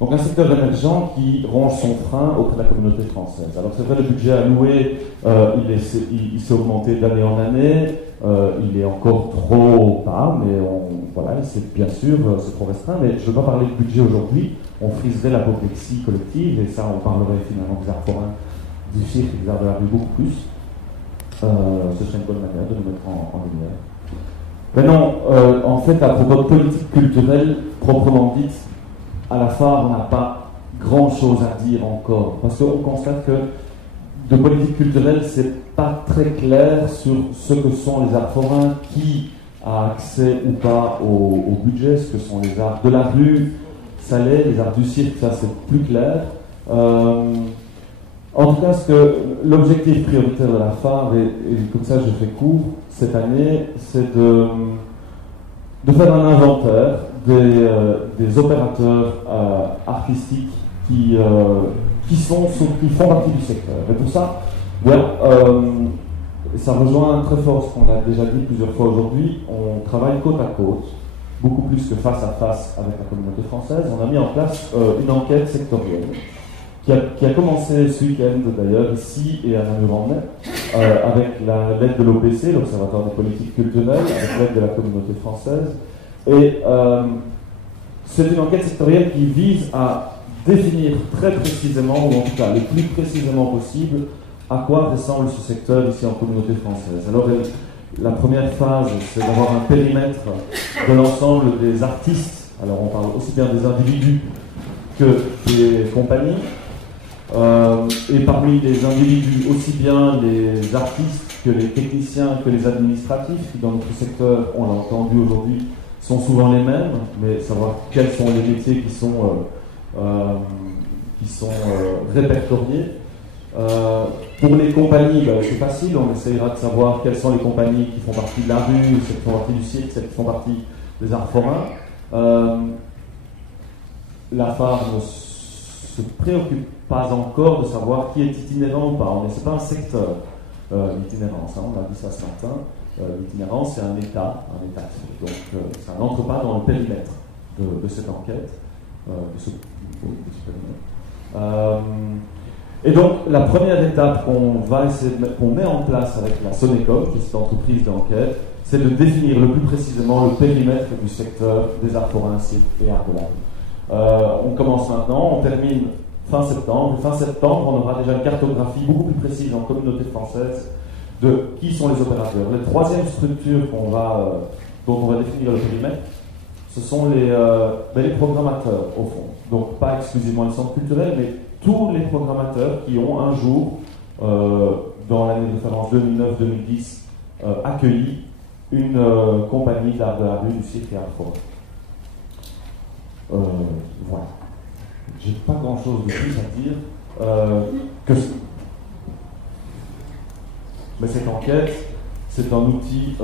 Donc un secteur émergent qui ronge son frein auprès de la communauté française. Alors c'est vrai, le budget alloué, il s'est augmenté d'année en année, il est encore trop bas, mais voilà, c'est bien sûr, c'est trop restreint, mais je ne veux pas parler de budget aujourd'hui, on friserait l'apoplexie collective, et ça on parlerait finalement des arts forains, du cirque et des arts de la rue beaucoup plus. Ce serait une bonne manière de nous mettre en lumière. Maintenant, en fait, à propos de politique culturelle proprement dite, à la phare, on n'a pas grand-chose à dire encore, parce qu'on constate que de politique culturelle, c'est pas très clair sur ce que sont les arts forains, qui a accès ou pas au budget, ce que sont les arts de la rue, ça l'est, les arts du cirque, ça c'est plus clair. En tout cas, l'objectif prioritaire de la phare, et comme ça je fais court cette année, c'est de faire un inventaire des opérateurs artistiques qui font partie du secteur. Et pour ça, ça rejoint très fort ce qu'on a déjà dit plusieurs fois aujourd'hui, on travaille côte à côte, beaucoup plus que face à face avec la communauté française. On a mis en place une enquête sectorielle qui a commencé ce week-end d'ailleurs ici et à Namur-en-Mai avec l'aide de l'OPC, l'Observatoire des politiques culturelles, avec l'aide de la communauté française. Et c'est une enquête sectorielle qui vise à définir très précisément, ou en tout cas le plus précisément possible, à quoi ressemble ce secteur ici en communauté française. Alors la première phase, c'est d'avoir un périmètre de l'ensemble des artistes. Alors on parle aussi bien des individus que des compagnies. Et parmi les individus, aussi bien les artistes que les techniciens, que les administratifs, qui dans notre secteur, on l'a entendu aujourd'hui, sont souvent les mêmes, mais savoir quels sont les métiers qui sont répertoriés. Pour les compagnies, c'est facile, on essayera de savoir quelles sont les compagnies qui font partie de la rue, celles qui font partie du cirque, celles qui font partie des arts forains. La phare ne se préoccupe pas encore de savoir qui est itinérant ou pas. C'est pas un secteur, l'itinérance, on a dit ça ce matin. L'itinérance, c'est un état. Donc ça n'entre pas dans le périmètre de cette enquête, de ce périmètre. Et donc, la première étape qu'on met en place avec la Sonecom, qui est cette entreprise d'enquête, c'est de définir le plus précisément le périmètre du secteur des arts forains, cirque et arts de la rue. On commence maintenant, on termine fin septembre. Fin septembre, on aura déjà une cartographie beaucoup plus précise en communauté française de qui sont les opérateurs. La troisième structure dont on va définir le périmètre, ce sont les programmateurs, au fond. Donc, pas exclusivement les centres culturels, mais tous les programmateurs qui ont un jour, dans l'année de référence 2009-2010, accueilli une compagnie d'art de la rue, du cirque et art forain. Voilà. J'ai pas grand chose de plus à dire mais cette enquête, c'est un outil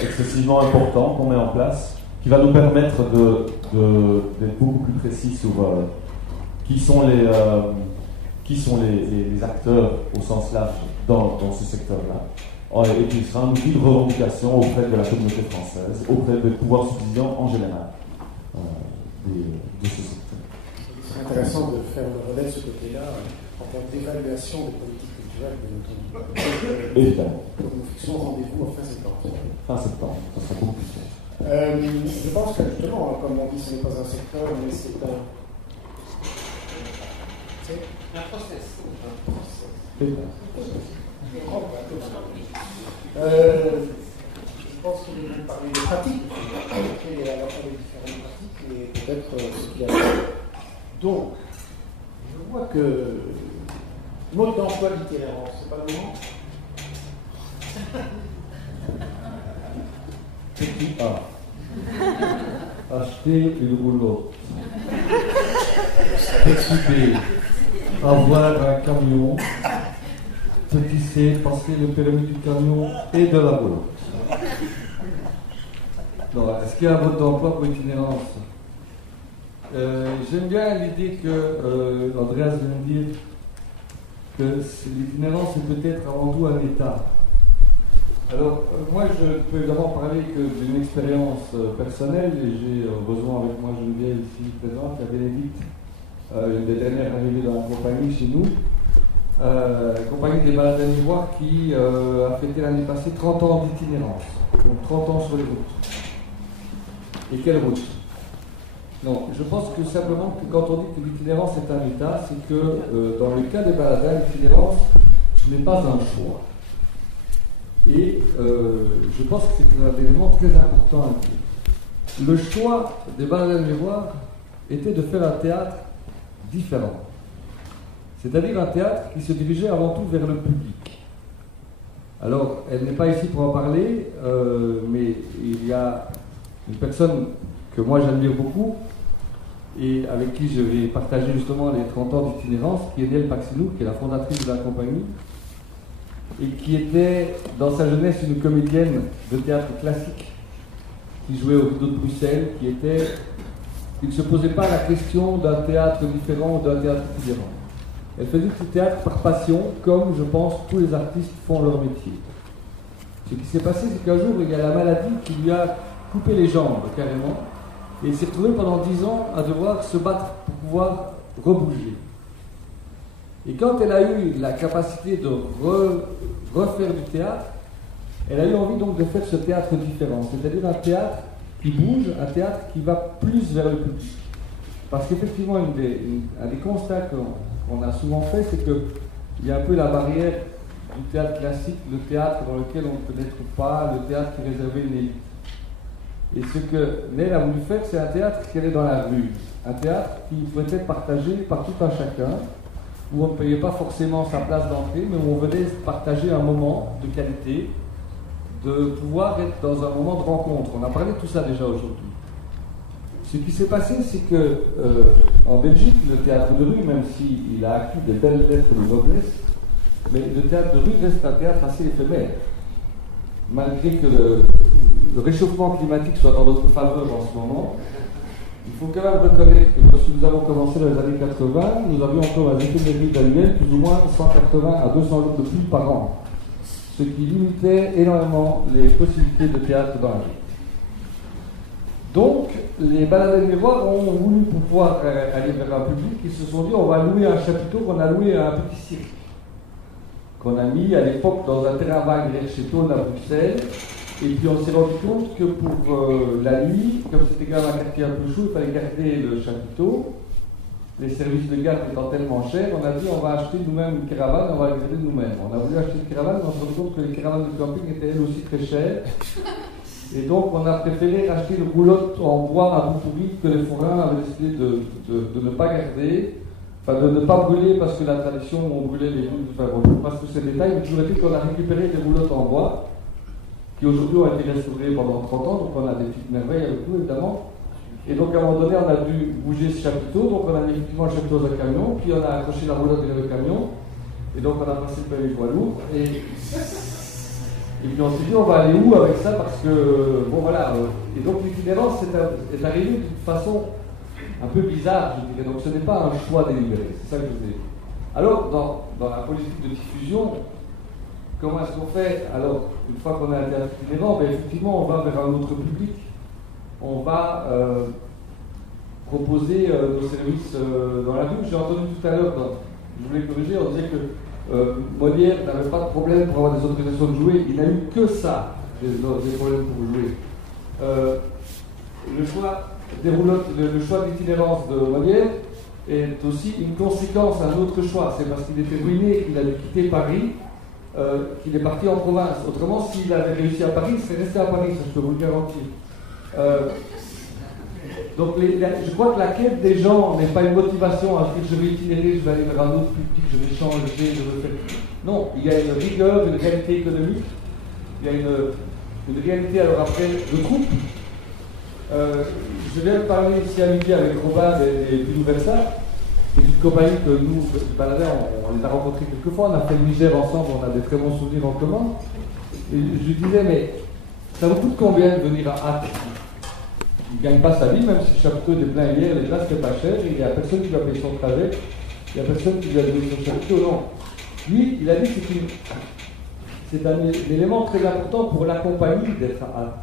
excessivement important qu'on met en place, qui va nous permettre d'être beaucoup plus précis sur qui sont les acteurs au sens large dans ce secteur-là, et qui sera un outil de revendication auprès de la communauté française, auprès des pouvoirs subsidiants en général de ce secteur. C'est intéressant de faire le relais de ce côté-là en termes d'évaluation des politiques culturelles de notre évidemment. Donc nous fixons rendez-vous en fin septembre. Fin septembre, ça sera beaucoup plus clair. Je pense que justement, comme on dit, ce n'est pas un secteur, mais c'est un process. Je pense qu'il est parler des pratiques, et à la fois des différentes pratiques, et peut-être ce qu'il y a. Donc, je vois que mode d'emploi d'itinérance, c'est pas le moment. Petit A. Acheter une roulotte. Petit B. Avoir un camion. Petit C. Passer le permis du camion et de la roulotte. Est-ce qu'il y a un mode d'emploi pour l'itinérance? J'aime bien l'idée que Andreas vient de dire que l'itinérance est peut-être avant tout un état. Alors, moi, je peux évidemment parler que d'une expérience personnelle, et j'ai besoin avec moi Geneviève ici présente, la Bénédicte, une des dernières arrivées dans la compagnie chez nous. Compagnie des Baladins Miroirs qui a fêté l'année passée 30 ans d'itinérance, donc 30 ans sur les routes. Et quelle route? Non, je pense que simplement que quand on dit que l'itinérance est un état, c'est que dans le cas des baladins, l'itinérance n'est pas un choix. Et je pense que c'est un élément très important à dire. Le choix des Baladins Miroirs était de faire un théâtre différent. C'est-à-dire un théâtre qui se dirigeait avant tout vers le public. Alors, elle n'est pas ici pour en parler, mais il y a une personne que moi j'admire beaucoup et avec qui je vais partager justement les 30 ans d'itinérance, qui est Niel Paxinou, qui est la fondatrice de la compagnie, et qui était dans sa jeunesse une comédienne de théâtre classique, qui jouait au Rideau de Bruxelles, qui ne se posait pas la question d'un théâtre différent ou d'un théâtre différent. Elle faisait du théâtre par passion, comme je pense tous les artistes font leur métier. Ce qui s'est passé, c'est qu'un jour, il y a la maladie qui lui a coupé les jambes, carrément, et il s'est retrouvé pendant 10 ans à devoir se battre pour pouvoir rebouger. Et quand elle a eu la capacité de refaire du théâtre, elle a eu envie donc de faire ce théâtre différent, c'est-à-dire un théâtre qui bouge, un théâtre qui va plus vers le public. Parce qu'effectivement, un des constats qu'on a souvent fait, c'est qu'il y a un peu la barrière du théâtre classique, le théâtre dans lequel on ne pénètre pas, le théâtre qui est réservé à une élite. Et ce que Nel a voulu faire, c'est un théâtre qui allait dans la rue, un théâtre qui pouvait être partagé par tout un chacun, où on ne payait pas forcément sa place d'entrée, mais où on venait partager un moment de qualité, de pouvoir être dans un moment de rencontre. On a parlé de tout ça déjà aujourd'hui. Ce qui s'est passé, c'est que en Belgique, le théâtre de rue, même s'il a acquis des belles lettres de noblesse, mais le théâtre de rue reste un théâtre assez éphémère. Malgré que le réchauffement climatique soit dans notre faveur en ce moment, il faut quand même reconnaître que lorsque nous avons commencé dans les années 80, nous avions encore un éphémérie annuel plus ou moins 180 à 200 jours de pluie par an, ce qui limitait énormément les possibilités de théâtre dans la vie. Donc, les Baladins Miroirs ont voulu pouvoir aller vers un public, ils se sont dit on va louer un chapiteau qu'on a loué à un petit cirque, qu'on a mis à l'époque dans un terrain vague chez Thônes à Bruxelles. Et puis on s'est rendu compte que pour la nuit, comme c'était quand même un quartier un peu chaud, il fallait garder le chapiteau. Les services de garde étant tellement chers, on a dit on va acheter nous-mêmes une caravane, on va la garder nous-mêmes. On a voulu acheter une caravane, mais on s'est rendu compte que les caravanes de camping étaient elles aussi très chères. Et donc on a préféré acheter une roulotte en bois à bout pourri que les forains avaient décidé de ne pas garder, enfin de ne pas brûler parce que la tradition, on brûlait les roues, enfin bon, je ne passe tous ces détails, mais toujours est-il qu'on a récupéré des roulottes en bois qui aujourd'hui ont été restaurés pendant 30 ans, donc on a des petites merveilles avec nous évidemment. Et donc à un moment donné, on a dû bouger ce chapiteau, donc on a mis effectivement le chapiteau dans un camion, puis on a accroché la roulotte dans le camion, et donc on a passé le permis poids lourd, et puis on s'est dit on va aller où avec ça, parce que, bon voilà, et donc l'itinérance est arrivée d'une façon un peu bizarre, je dirais, donc ce n'est pas un choix délibéré, c'est ça que je veux dire. Alors, dans la politique de diffusion, comment est-ce qu'on fait? Alors, une fois qu'on a un théâtre itinérant, ben, effectivement, on va vers un autre public. On va proposer nos services dans la rue. J'ai entendu tout à l'heure, je voulais corriger, on disait que Molière n'avait pas de problème pour avoir des autorisations de jouer. Il n'a eu que ça, des problèmes pour jouer. Le choix des roulottes, le choix d'itinérance de Molière est aussi une conséquence, un autre choix. C'est parce qu'il était ruiné, qu'il a dû quitter Paris, qu'il est parti en province. Autrement, s'il avait réussi à Paris, il serait resté à Paris, ça je peux vous le garantir. Donc je crois que la quête des gens n'est pas une motivation à dire je vais itinérer, je vais aller vers un autre public, je vais changer, je vais faire... Non, il y a une rigueur, une réalité économique, il y a une réalité alors après de troupe. Je viens de parler ici à midi avec Robin et Versa. C'est une compagnie que nous, Baladins, on les a rencontrés quelques fois, on a fait le Niger ensemble, on a des très bons souvenirs en commun. Et je disais, mais ça vous coûte combien de venir à Hâte? Il ne gagne pas sa vie, même si le chapiteau était plein hier, les places n'étaient pas chères, il n'y a personne qui lui a payé son trajet, il n'y a personne qui lui a donné son chapiteau, non. Lui, il a dit que c'est un élément très important pour la compagnie d'être à Hâte.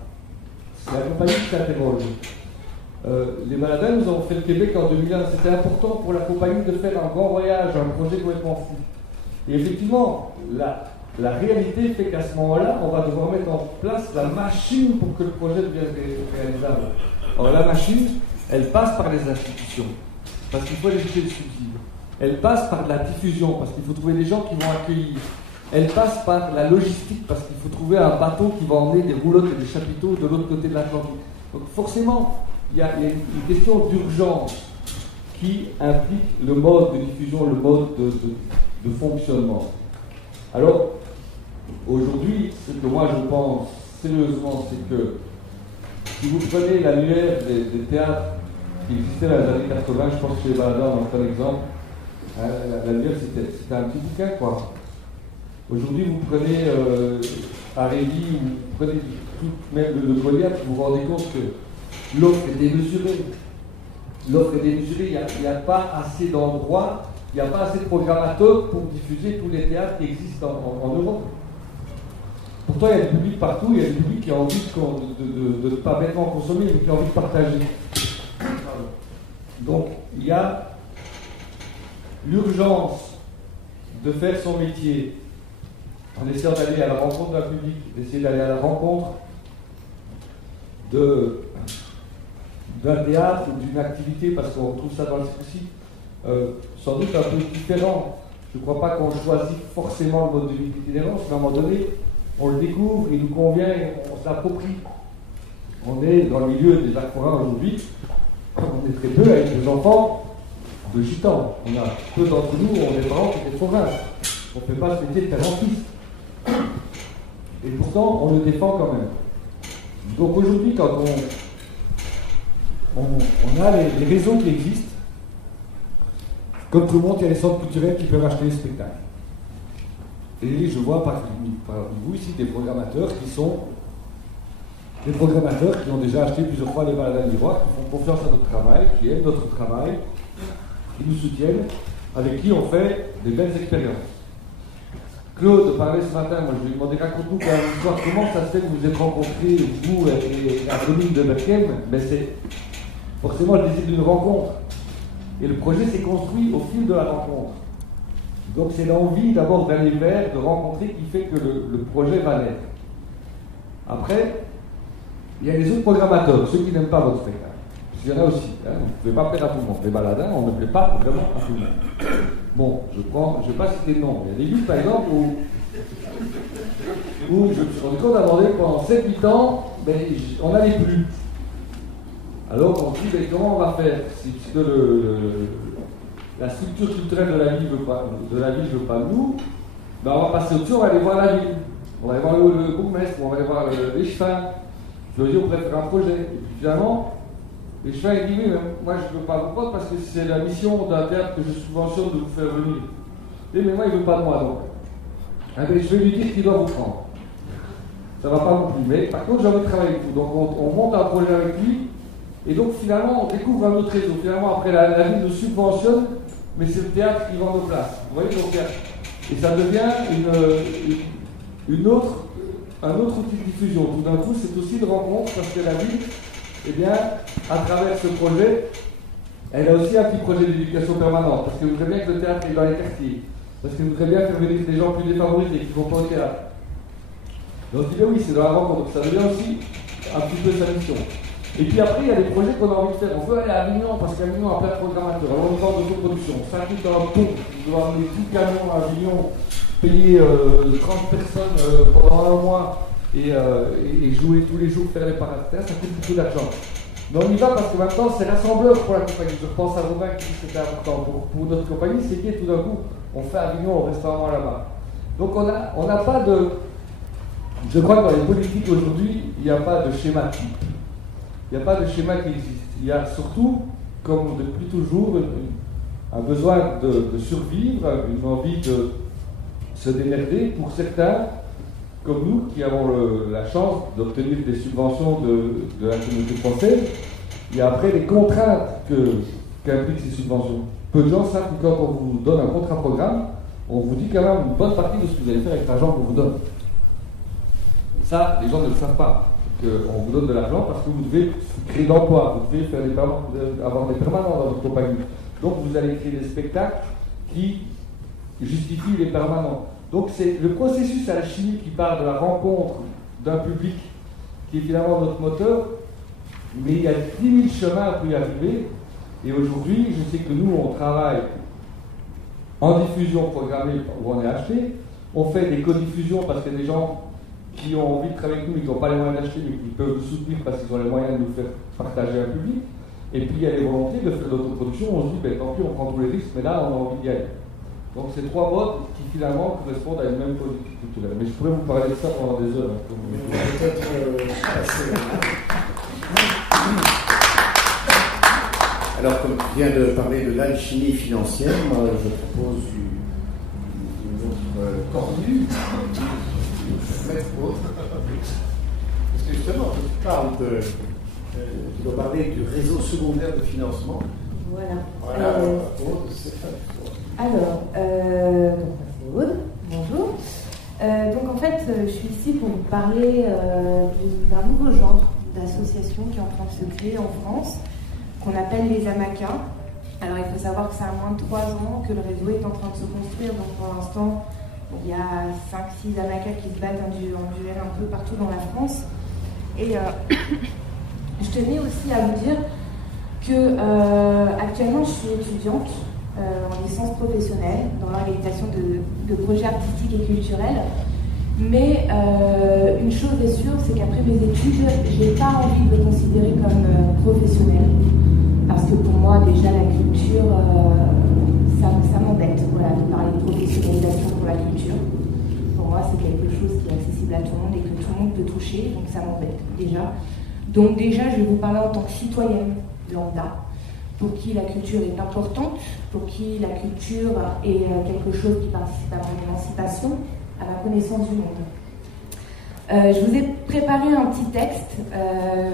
C'est la compagnie qui s'interroge. Les Baladins, nous avons fait le Québec en 2001. C'était important pour la compagnie de faire un grand voyage, un projet complètement fou. Et effectivement, la réalité fait qu'à ce moment-là, on va devoir mettre en place la machine pour que le projet devienne réalisable. Alors la machine, elle passe par les institutions, parce qu'il faut aller chercher le subside. Elle passe par de la diffusion, parce qu'il faut trouver des gens qui vont accueillir. Elle passe par la logistique, parce qu'il faut trouver un bateau qui va emmener des roulottes et des chapiteaux de l'autre côté de l'Atlantique. Donc forcément, il y a une question d'urgence qui implique le mode de diffusion, le mode de fonctionnement. Alors, aujourd'hui, ce que moi je pense sérieusement, c'est que si vous prenez l'annuaire des théâtres qui existaient dans les années 80, je pense que les Baladins en ont un exemple, l'annuaire c'était un petit bouquin quoi. Aujourd'hui, vous prenez Arélie, ou vous prenez même le Goliath, vous vous rendez compte que l'offre est démesurée. L'offre est démesurée, il n'y a pas assez d'endroits, il n'y a pas assez de programmateurs pour diffuser tous les théâtres qui existent en Europe. Pourtant, il y a du public partout, il y a du public qui a envie de ne pas bêtement consommer, mais qui a envie de partager. Donc, il y a l'urgence de faire son métier en essayant d'aller à la rencontre d'un public, d'essayer d'aller à la rencontre d'un théâtre ou d'une activité, parce qu'on retrouve ça dans le circuit, sans doute un peu différent. Je ne crois pas qu'on choisit forcément le mode de vie d'itinérance, mais à un moment donné, on le découvre, il nous convient, on se l'approprie. On est dans le milieu des arts forains aujourd'hui, on est très peu avec des enfants de gitans. On a peu d'entre nous, on est parents qui sont forains. On ne fait pas ce métier de père-en-fils. Et pourtant, on le défend quand même. Donc aujourd'hui, quand on a les réseaux qui existent, comme tout le monde, il y a les centres culturels qui peuvent acheter les spectacles. Et je vois par vous ici des programmateurs qui ont déjà acheté plusieurs fois les Baladins Miroirs, qui font confiance à notre travail, qui aiment notre travail, qui nous soutiennent, avec qui on fait des belles expériences. Claude parlait ce matin, moi je lui ai demandé, raconte-nous quand même l'histoire, comment ça se fait que vous êtes rencontrés, vous et la commune de Berkem. Ben c'est forcément le désir d'une rencontre. Et le projet s'est construit au fil de la rencontre. Donc c'est l'envie d'abord d'aller vers, de rencontrer qui fait que le projet va naître. Après, il y a les autres programmateurs, ceux qui n'aiment pas votre spectacle. Parce qu'il y en a aussi, hein, vous ne pouvez pas plaire à tout le monde. Les Baladins, on ne plaît pas vraiment à tout le monde. Bon, je ne vais pas citer de nom. Il y a des villes, par exemple, où je me suis rendu compte d'aborder pendant 7-8 ans, ben, on n'allait plus. Alors on se dit, ben, comment on va faire si la structure culturelle de la ville ne veut pas nous, ben, on va passer au-dessus, on va aller voir la ville. On va aller voir le bourgmestre, on va aller voir l'échevin. Je lui ai dit, on pourrait faire un projet. Et puis finalement, l'échevin il dit, oui, moi je ne veux pas vous prendre parce que c'est la mission d'un théâtre que je subventionne de vous faire venir. Et mais moi il ne veut pas de moi donc. Eh bien, je vais lui dire qu'il doit vous prendre. Ça ne va pas non plus. Mais par contre, j'ai envie de travailler avec vous. Donc on monte un projet avec lui. Et donc finalement, on découvre un autre réseau. Finalement, après la ville nous subventionne, mais c'est le théâtre qui vend nos places. Vous voyez, donc, et ça devient un autre outil de diffusion. Tout d'un coup, c'est aussi une rencontre parce que la ville, eh bien, à travers ce projet, elle a aussi un petit projet d'éducation permanente. Parce qu'elle voudrait bien que le théâtre est dans les quartiers. Parce qu'elle voudrait bien faire venir des gens plus défavorisés qui ne vont pas au théâtre. Donc, il dit oui, c'est dans la rencontre. Ça devient aussi un petit peu sa mission. Et puis après, il y a des projets qu'on a envie de faire. On veut aller à Avignon parce qu'Avignon a plein de programmateurs. Alors on parle d'autoproduction. Ça coûte un pont. On doit amener tout le camion à Avignon, payer 30 personnes pendant un mois et jouer tous les jours, faire les parades. Ça coûte beaucoup d'argent. Mais on y va parce que maintenant c'est rassembleur pour la compagnie. Je repense à Robin qui dit que c'était important. Pour notre compagnie, c'est que tout d'un coup, on fait Avignon au restaurant là-bas. Donc on n'a pas de... Je crois que dans les politiques aujourd'hui, il n'y a pas de schéma type. Il n'y a pas de schéma qui existe. Il y a surtout, comme depuis toujours, un besoin de survivre, une envie de se démerder pour certains, comme nous, qui avons la chance d'obtenir des subventions de la communauté française. Il y a après les contraintes qu'impliquent ces subventions. Peu de gens savent que quand on vous donne un contrat programme, on vous dit quand même une bonne partie de ce que vous allez faire avec l'argent qu'on vous donne. Ça, les gens ne le savent pas. qu'on vous donne de l'argent parce que vous devez créer d'emplois, vous devez avoir des permanents dans votre compagnie. Donc vous allez créer des spectacles qui justifient les permanents. Donc c'est le processus alchimique qui part de la rencontre d'un public qui est finalement notre moteur, mais il y a 10 000 chemins pour y arriver. Et aujourd'hui, je sais que nous, on travaille en diffusion programmée où on est acheté, on fait des codiffusions parce qu'il y a des gens qui ont envie de travailler avec nous, mais qui n'ont pas les moyens d'acheter, mais qui peuvent nous soutenir parce qu'ils ont les moyens de nous faire partager un public. Et puis il y a les volontés de faire de l'autoproduction, on se dit, ben, tant pis, on prend tous les risques, mais là, on a envie d'y aller. Donc c'est 3 modes qui finalement correspondent à une même politique culturelle. Mais je pourrais vous parler de ça pendant des heures. Alors, comme tu viens de parler de l'alchimie financière, moi, je propose une autre cordue, mettre autre. Parce que justement, tu parles tu dois parler du réseau secondaire de financement. Voilà. Alors, c'est Aude, bonjour. Donc en fait, je suis ici pour vous parler d'un nouveau genre d'association qui est en train de se créer en France, qu'on appelle les AMACA. Alors il faut savoir que ça a moins de 3 ans que le réseau est en train de se construire, donc pour l'instant, il y a 5-6 AMACA qui se battent en duel un peu partout dans la France. Et je tenais aussi à vous dire que actuellement je suis étudiante en licence professionnelle dans l'organisation de projets artistiques et culturels. Mais une chose est sûre, c'est qu'après mes études, je n'ai pas envie de me considérer comme professionnelle. Parce que pour moi, déjà, la culture, ça m'embête, voilà, de parler de professionnalisation pour la culture. Pour moi, c'est quelque chose qui est accessible à tout le monde et que tout le monde peut toucher, donc ça m'embête, déjà. Donc déjà, je vais vous parler en tant que citoyenne lambda, pour qui la culture est importante, pour qui la culture est quelque chose qui participe à mon émancipation, à ma connaissance du monde. Je vous ai préparé un petit texte,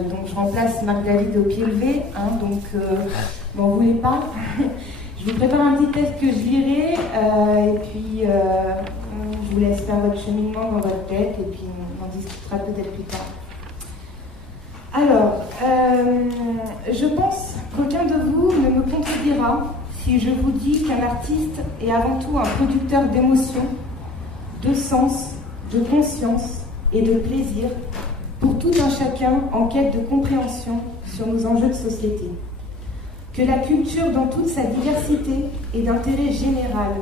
donc je remplace Marc-David au pied levé, hein, donc m'en voulez pas. Je vous prépare un petit texte que je lirai, et puis je vous laisse faire votre cheminement dans votre tête, et puis on en discutera peut-être plus tard. Alors, je pense qu'aucun de vous ne me contredira si je vous dis qu'un artiste est avant tout un producteur d'émotions, de sens, de conscience et de plaisir pour tout un chacun en quête de compréhension sur nos enjeux de société. Que la culture dans toute sa diversité est d'intérêt général.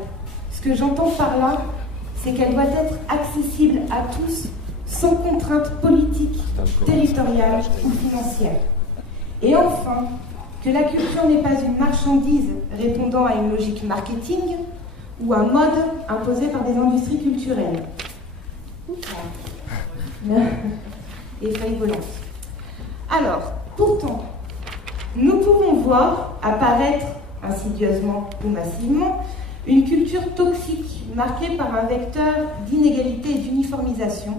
Ce que j'entends par là, c'est qu'elle doit être accessible à tous sans contrainte politique, territoriale ou financière. Et enfin, que la culture n'est pas une marchandise répondant à une logique marketing ou un mode imposé par des industries culturelles. Effet volant. Alors, pourtant, nous pouvons voir apparaître insidieusement ou massivement une culture toxique marquée par un vecteur d'inégalité et d'uniformisation,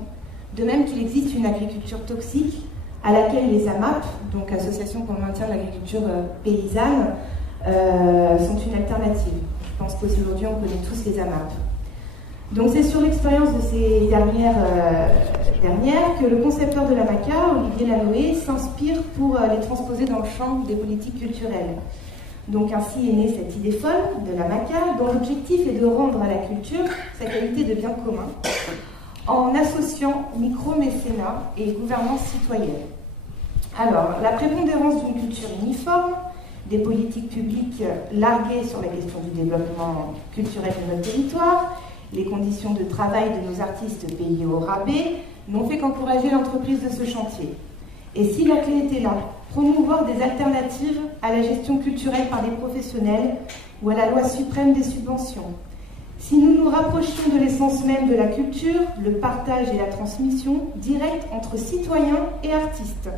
de même qu'il existe une agriculture toxique à laquelle les AMAP, donc Associations pour le maintien de l'agriculture paysanne, sont une alternative. Je pense qu'aujourd'hui on connaît tous les AMAP. Donc c'est sur l'expérience de ces dernières que le concepteur de l'AMACA, Olivier Lanoé, s'inspire pour les transposer dans le champ des politiques culturelles. Donc ainsi est née cette idée folle de l'AMACA, dont l'objectif est de rendre à la culture sa qualité de bien commun, en associant micro-mécénat et gouvernance citoyenne. Alors, la prépondérance d'une culture uniforme, des politiques publiques larguées sur la question du développement culturel de notre territoire, les conditions de travail de nos artistes payés au rabais, n'ont fait qu'encourager l'entreprise de ce chantier. Et si la clé était là, promouvoir des alternatives à la gestion culturelle par des professionnels ou à la loi suprême des subventions. Si nous nous rapprochions de l'essence même de la culture, le partage et la transmission directe entre citoyens et artistes,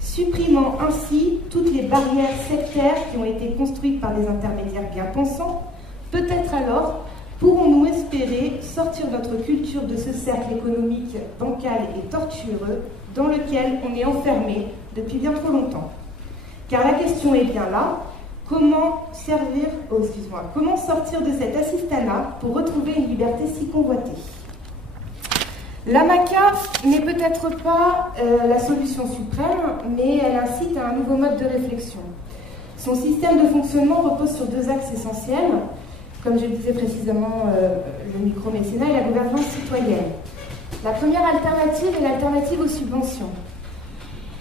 supprimant ainsi toutes les barrières sectaires qui ont été construites par des intermédiaires bien pensants, peut-être alors pourrons-nous espérer sortir notre culture de ce cercle économique bancal et tortueux dans lequel on est enfermé depuis bien trop longtemps. Car la question est bien là. Comment sortir de cet assistanat pour retrouver une liberté si convoitée? L'AMACA n'est peut-être pas la solution suprême, mais elle incite à un nouveau mode de réflexion. Son système de fonctionnement repose sur deux axes essentiels, comme je le disais précisément, le micro-mécénat et la gouvernance citoyenne. La première alternative est l'alternative aux subventions.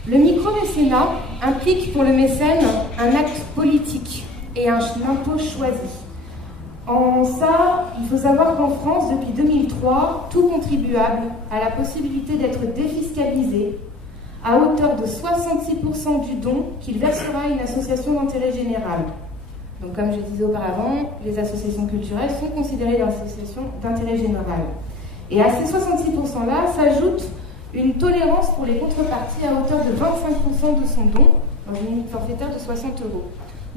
Le micro-mécénat implique pour le mécène un acte politique et un impôt choisi. En ça, il faut savoir qu'en France, depuis 2003, tout contribuable a la possibilité d'être défiscalisé à hauteur de 66% du don qu'il versera à une association d'intérêt général. Donc, comme je disais auparavant, les associations culturelles sont considérées des associations d'intérêt général. Et à ces 66%-là s'ajoute une tolérance pour les contreparties à hauteur de 25% de son don, dans une limite forfaitaire de 60 €.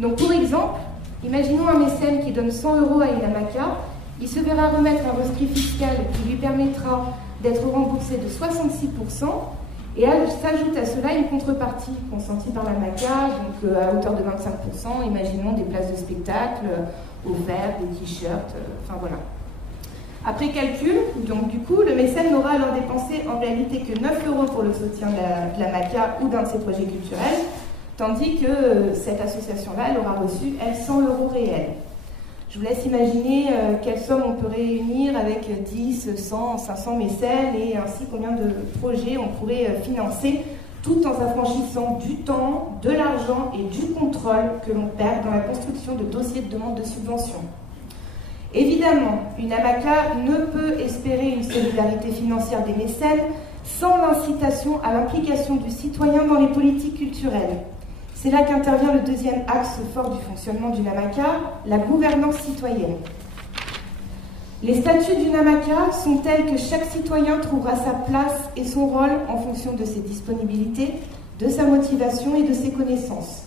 Donc, pour exemple, imaginons un mécène qui donne 100 € à une AMACA, il se verra remettre un rescrit fiscal qui lui permettra d'être remboursé de 66%, et s'ajoute à cela une contrepartie consentie par l'AMACA, donc à hauteur de 25%, imaginons des places de spectacle offertes, des t-shirts, enfin voilà. Après calcul, donc du coup, le mécène n'aura alors dépensé en réalité que 9 € pour le soutien de l'AMACA ou d'un de ses projets culturels, tandis que cette association-là, elle aura reçu, elle, 100 € réels. Je vous laisse imaginer quelle somme on peut réunir avec 10, 100, 500 mécènes et ainsi combien de projets on pourrait financer tout en s'affranchissant du temps, de l'argent et du contrôle que l'on perd dans la construction de dossiers de demande de subvention. Évidemment, une AMACA ne peut espérer une solidarité financière des mécènes sans l'incitation à l'implication du citoyen dans les politiques culturelles. C'est là qu'intervient le deuxième axe fort du fonctionnement d'une AMACA, la gouvernance citoyenne. Les statuts d'une AMACA sont tels que chaque citoyen trouvera sa place et son rôle en fonction de ses disponibilités, de sa motivation et de ses connaissances.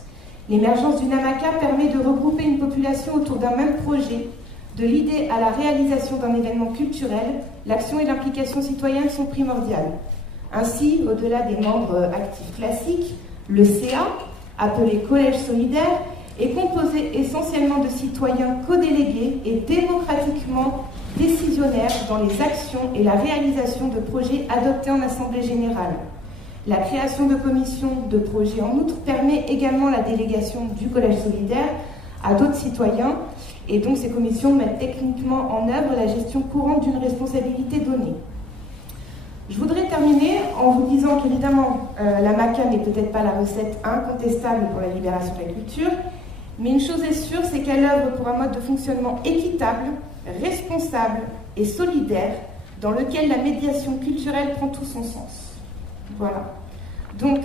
L'émergence d'une AMACA permet de regrouper une population autour d'un même projet. De l'idée à la réalisation d'un événement culturel, l'action et l'implication citoyenne sont primordiales. Ainsi, au-delà des membres actifs classiques, le CA, appelé Collège solidaire, est composé essentiellement de citoyens co-délégués et démocratiquement décisionnaires dans les actions et la réalisation de projets adoptés en Assemblée générale. La création de commissions de projets en outre permet également la délégation du Collège solidaire à d'autres citoyens, et donc ces commissions mettent techniquement en œuvre la gestion courante d'une responsabilité donnée. Je voudrais terminer en vous disant qu'évidemment, l'AMACA n'est peut-être pas la recette incontestable pour la libération de la culture, mais une chose est sûre, c'est qu'elle œuvre pour un mode de fonctionnement équitable, responsable et solidaire, dans lequel la médiation culturelle prend tout son sens. Voilà. Donc,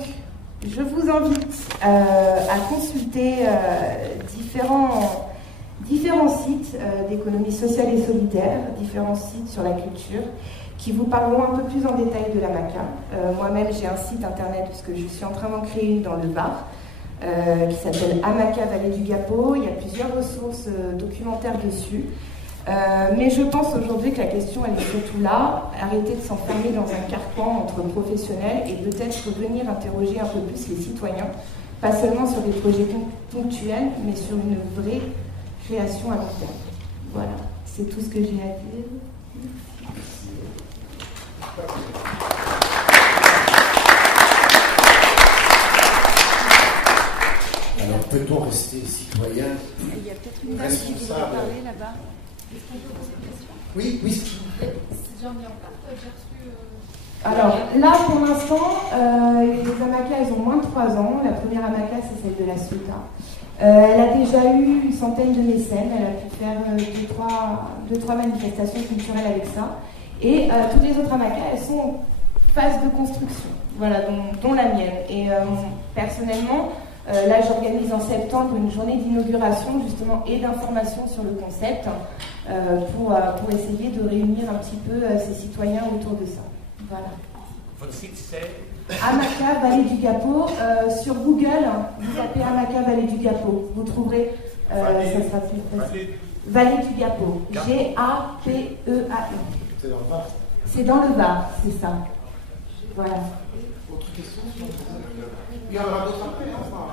je vous invite à consulter différents sites d'économie sociale et solidaire, différents sites sur la culture, qui vous parleront un peu plus en détail de l'AMACA. Moi-même, j'ai un site internet, parce que je suis en train d'en créer une dans le Var, qui s'appelle AMACA Vallée du Gapo. Il y a plusieurs ressources documentaires dessus. Mais je pense aujourd'hui que la question, elle est surtout là. Arrêter de s'enfermer dans un carcan entre professionnels et peut-être venir interroger un peu plus les citoyens, pas seulement sur des projets ponctuels, mais sur une vraie création à long terme. Voilà, c'est tout ce que j'ai à dire. Alors, peut-on rester citoyen Il y a peut-être une dame qui voudrait parler là-bas. Est-ce qu'on peut poser une question? Oui, oui. C'est Jean-Michel Pat, j'ai reçu... Alors, là, pour l'instant, les AMACA, elles ont moins de 3 ans. La première AMACA, c'est celle de la SUTA. Elle a déjà eu une centaine de mécènes. Elle a pu faire 2-3 manifestations culturelles avec ça. Et toutes les autres AMACA, elles sont en phase de construction, voilà, dont la mienne. Et personnellement, là, j'organise en septembre une journée d'inauguration, justement, et d'information sur le concept, pour essayer de réunir un petit peu ces citoyens autour de ça. Voilà. Votre site, c'est AMACA Vallée du Gapo. Sur Google, vous tapez AMACA Vallée du Gapo. Vous trouverez, ça sera plus facile. Vallée du Gapo. G-A-P-E-A-E. C'est dans le Var. C'est dans le Var, c'est ça. Voilà. Autre question? Il y en aura d'autres après, hein, enfin...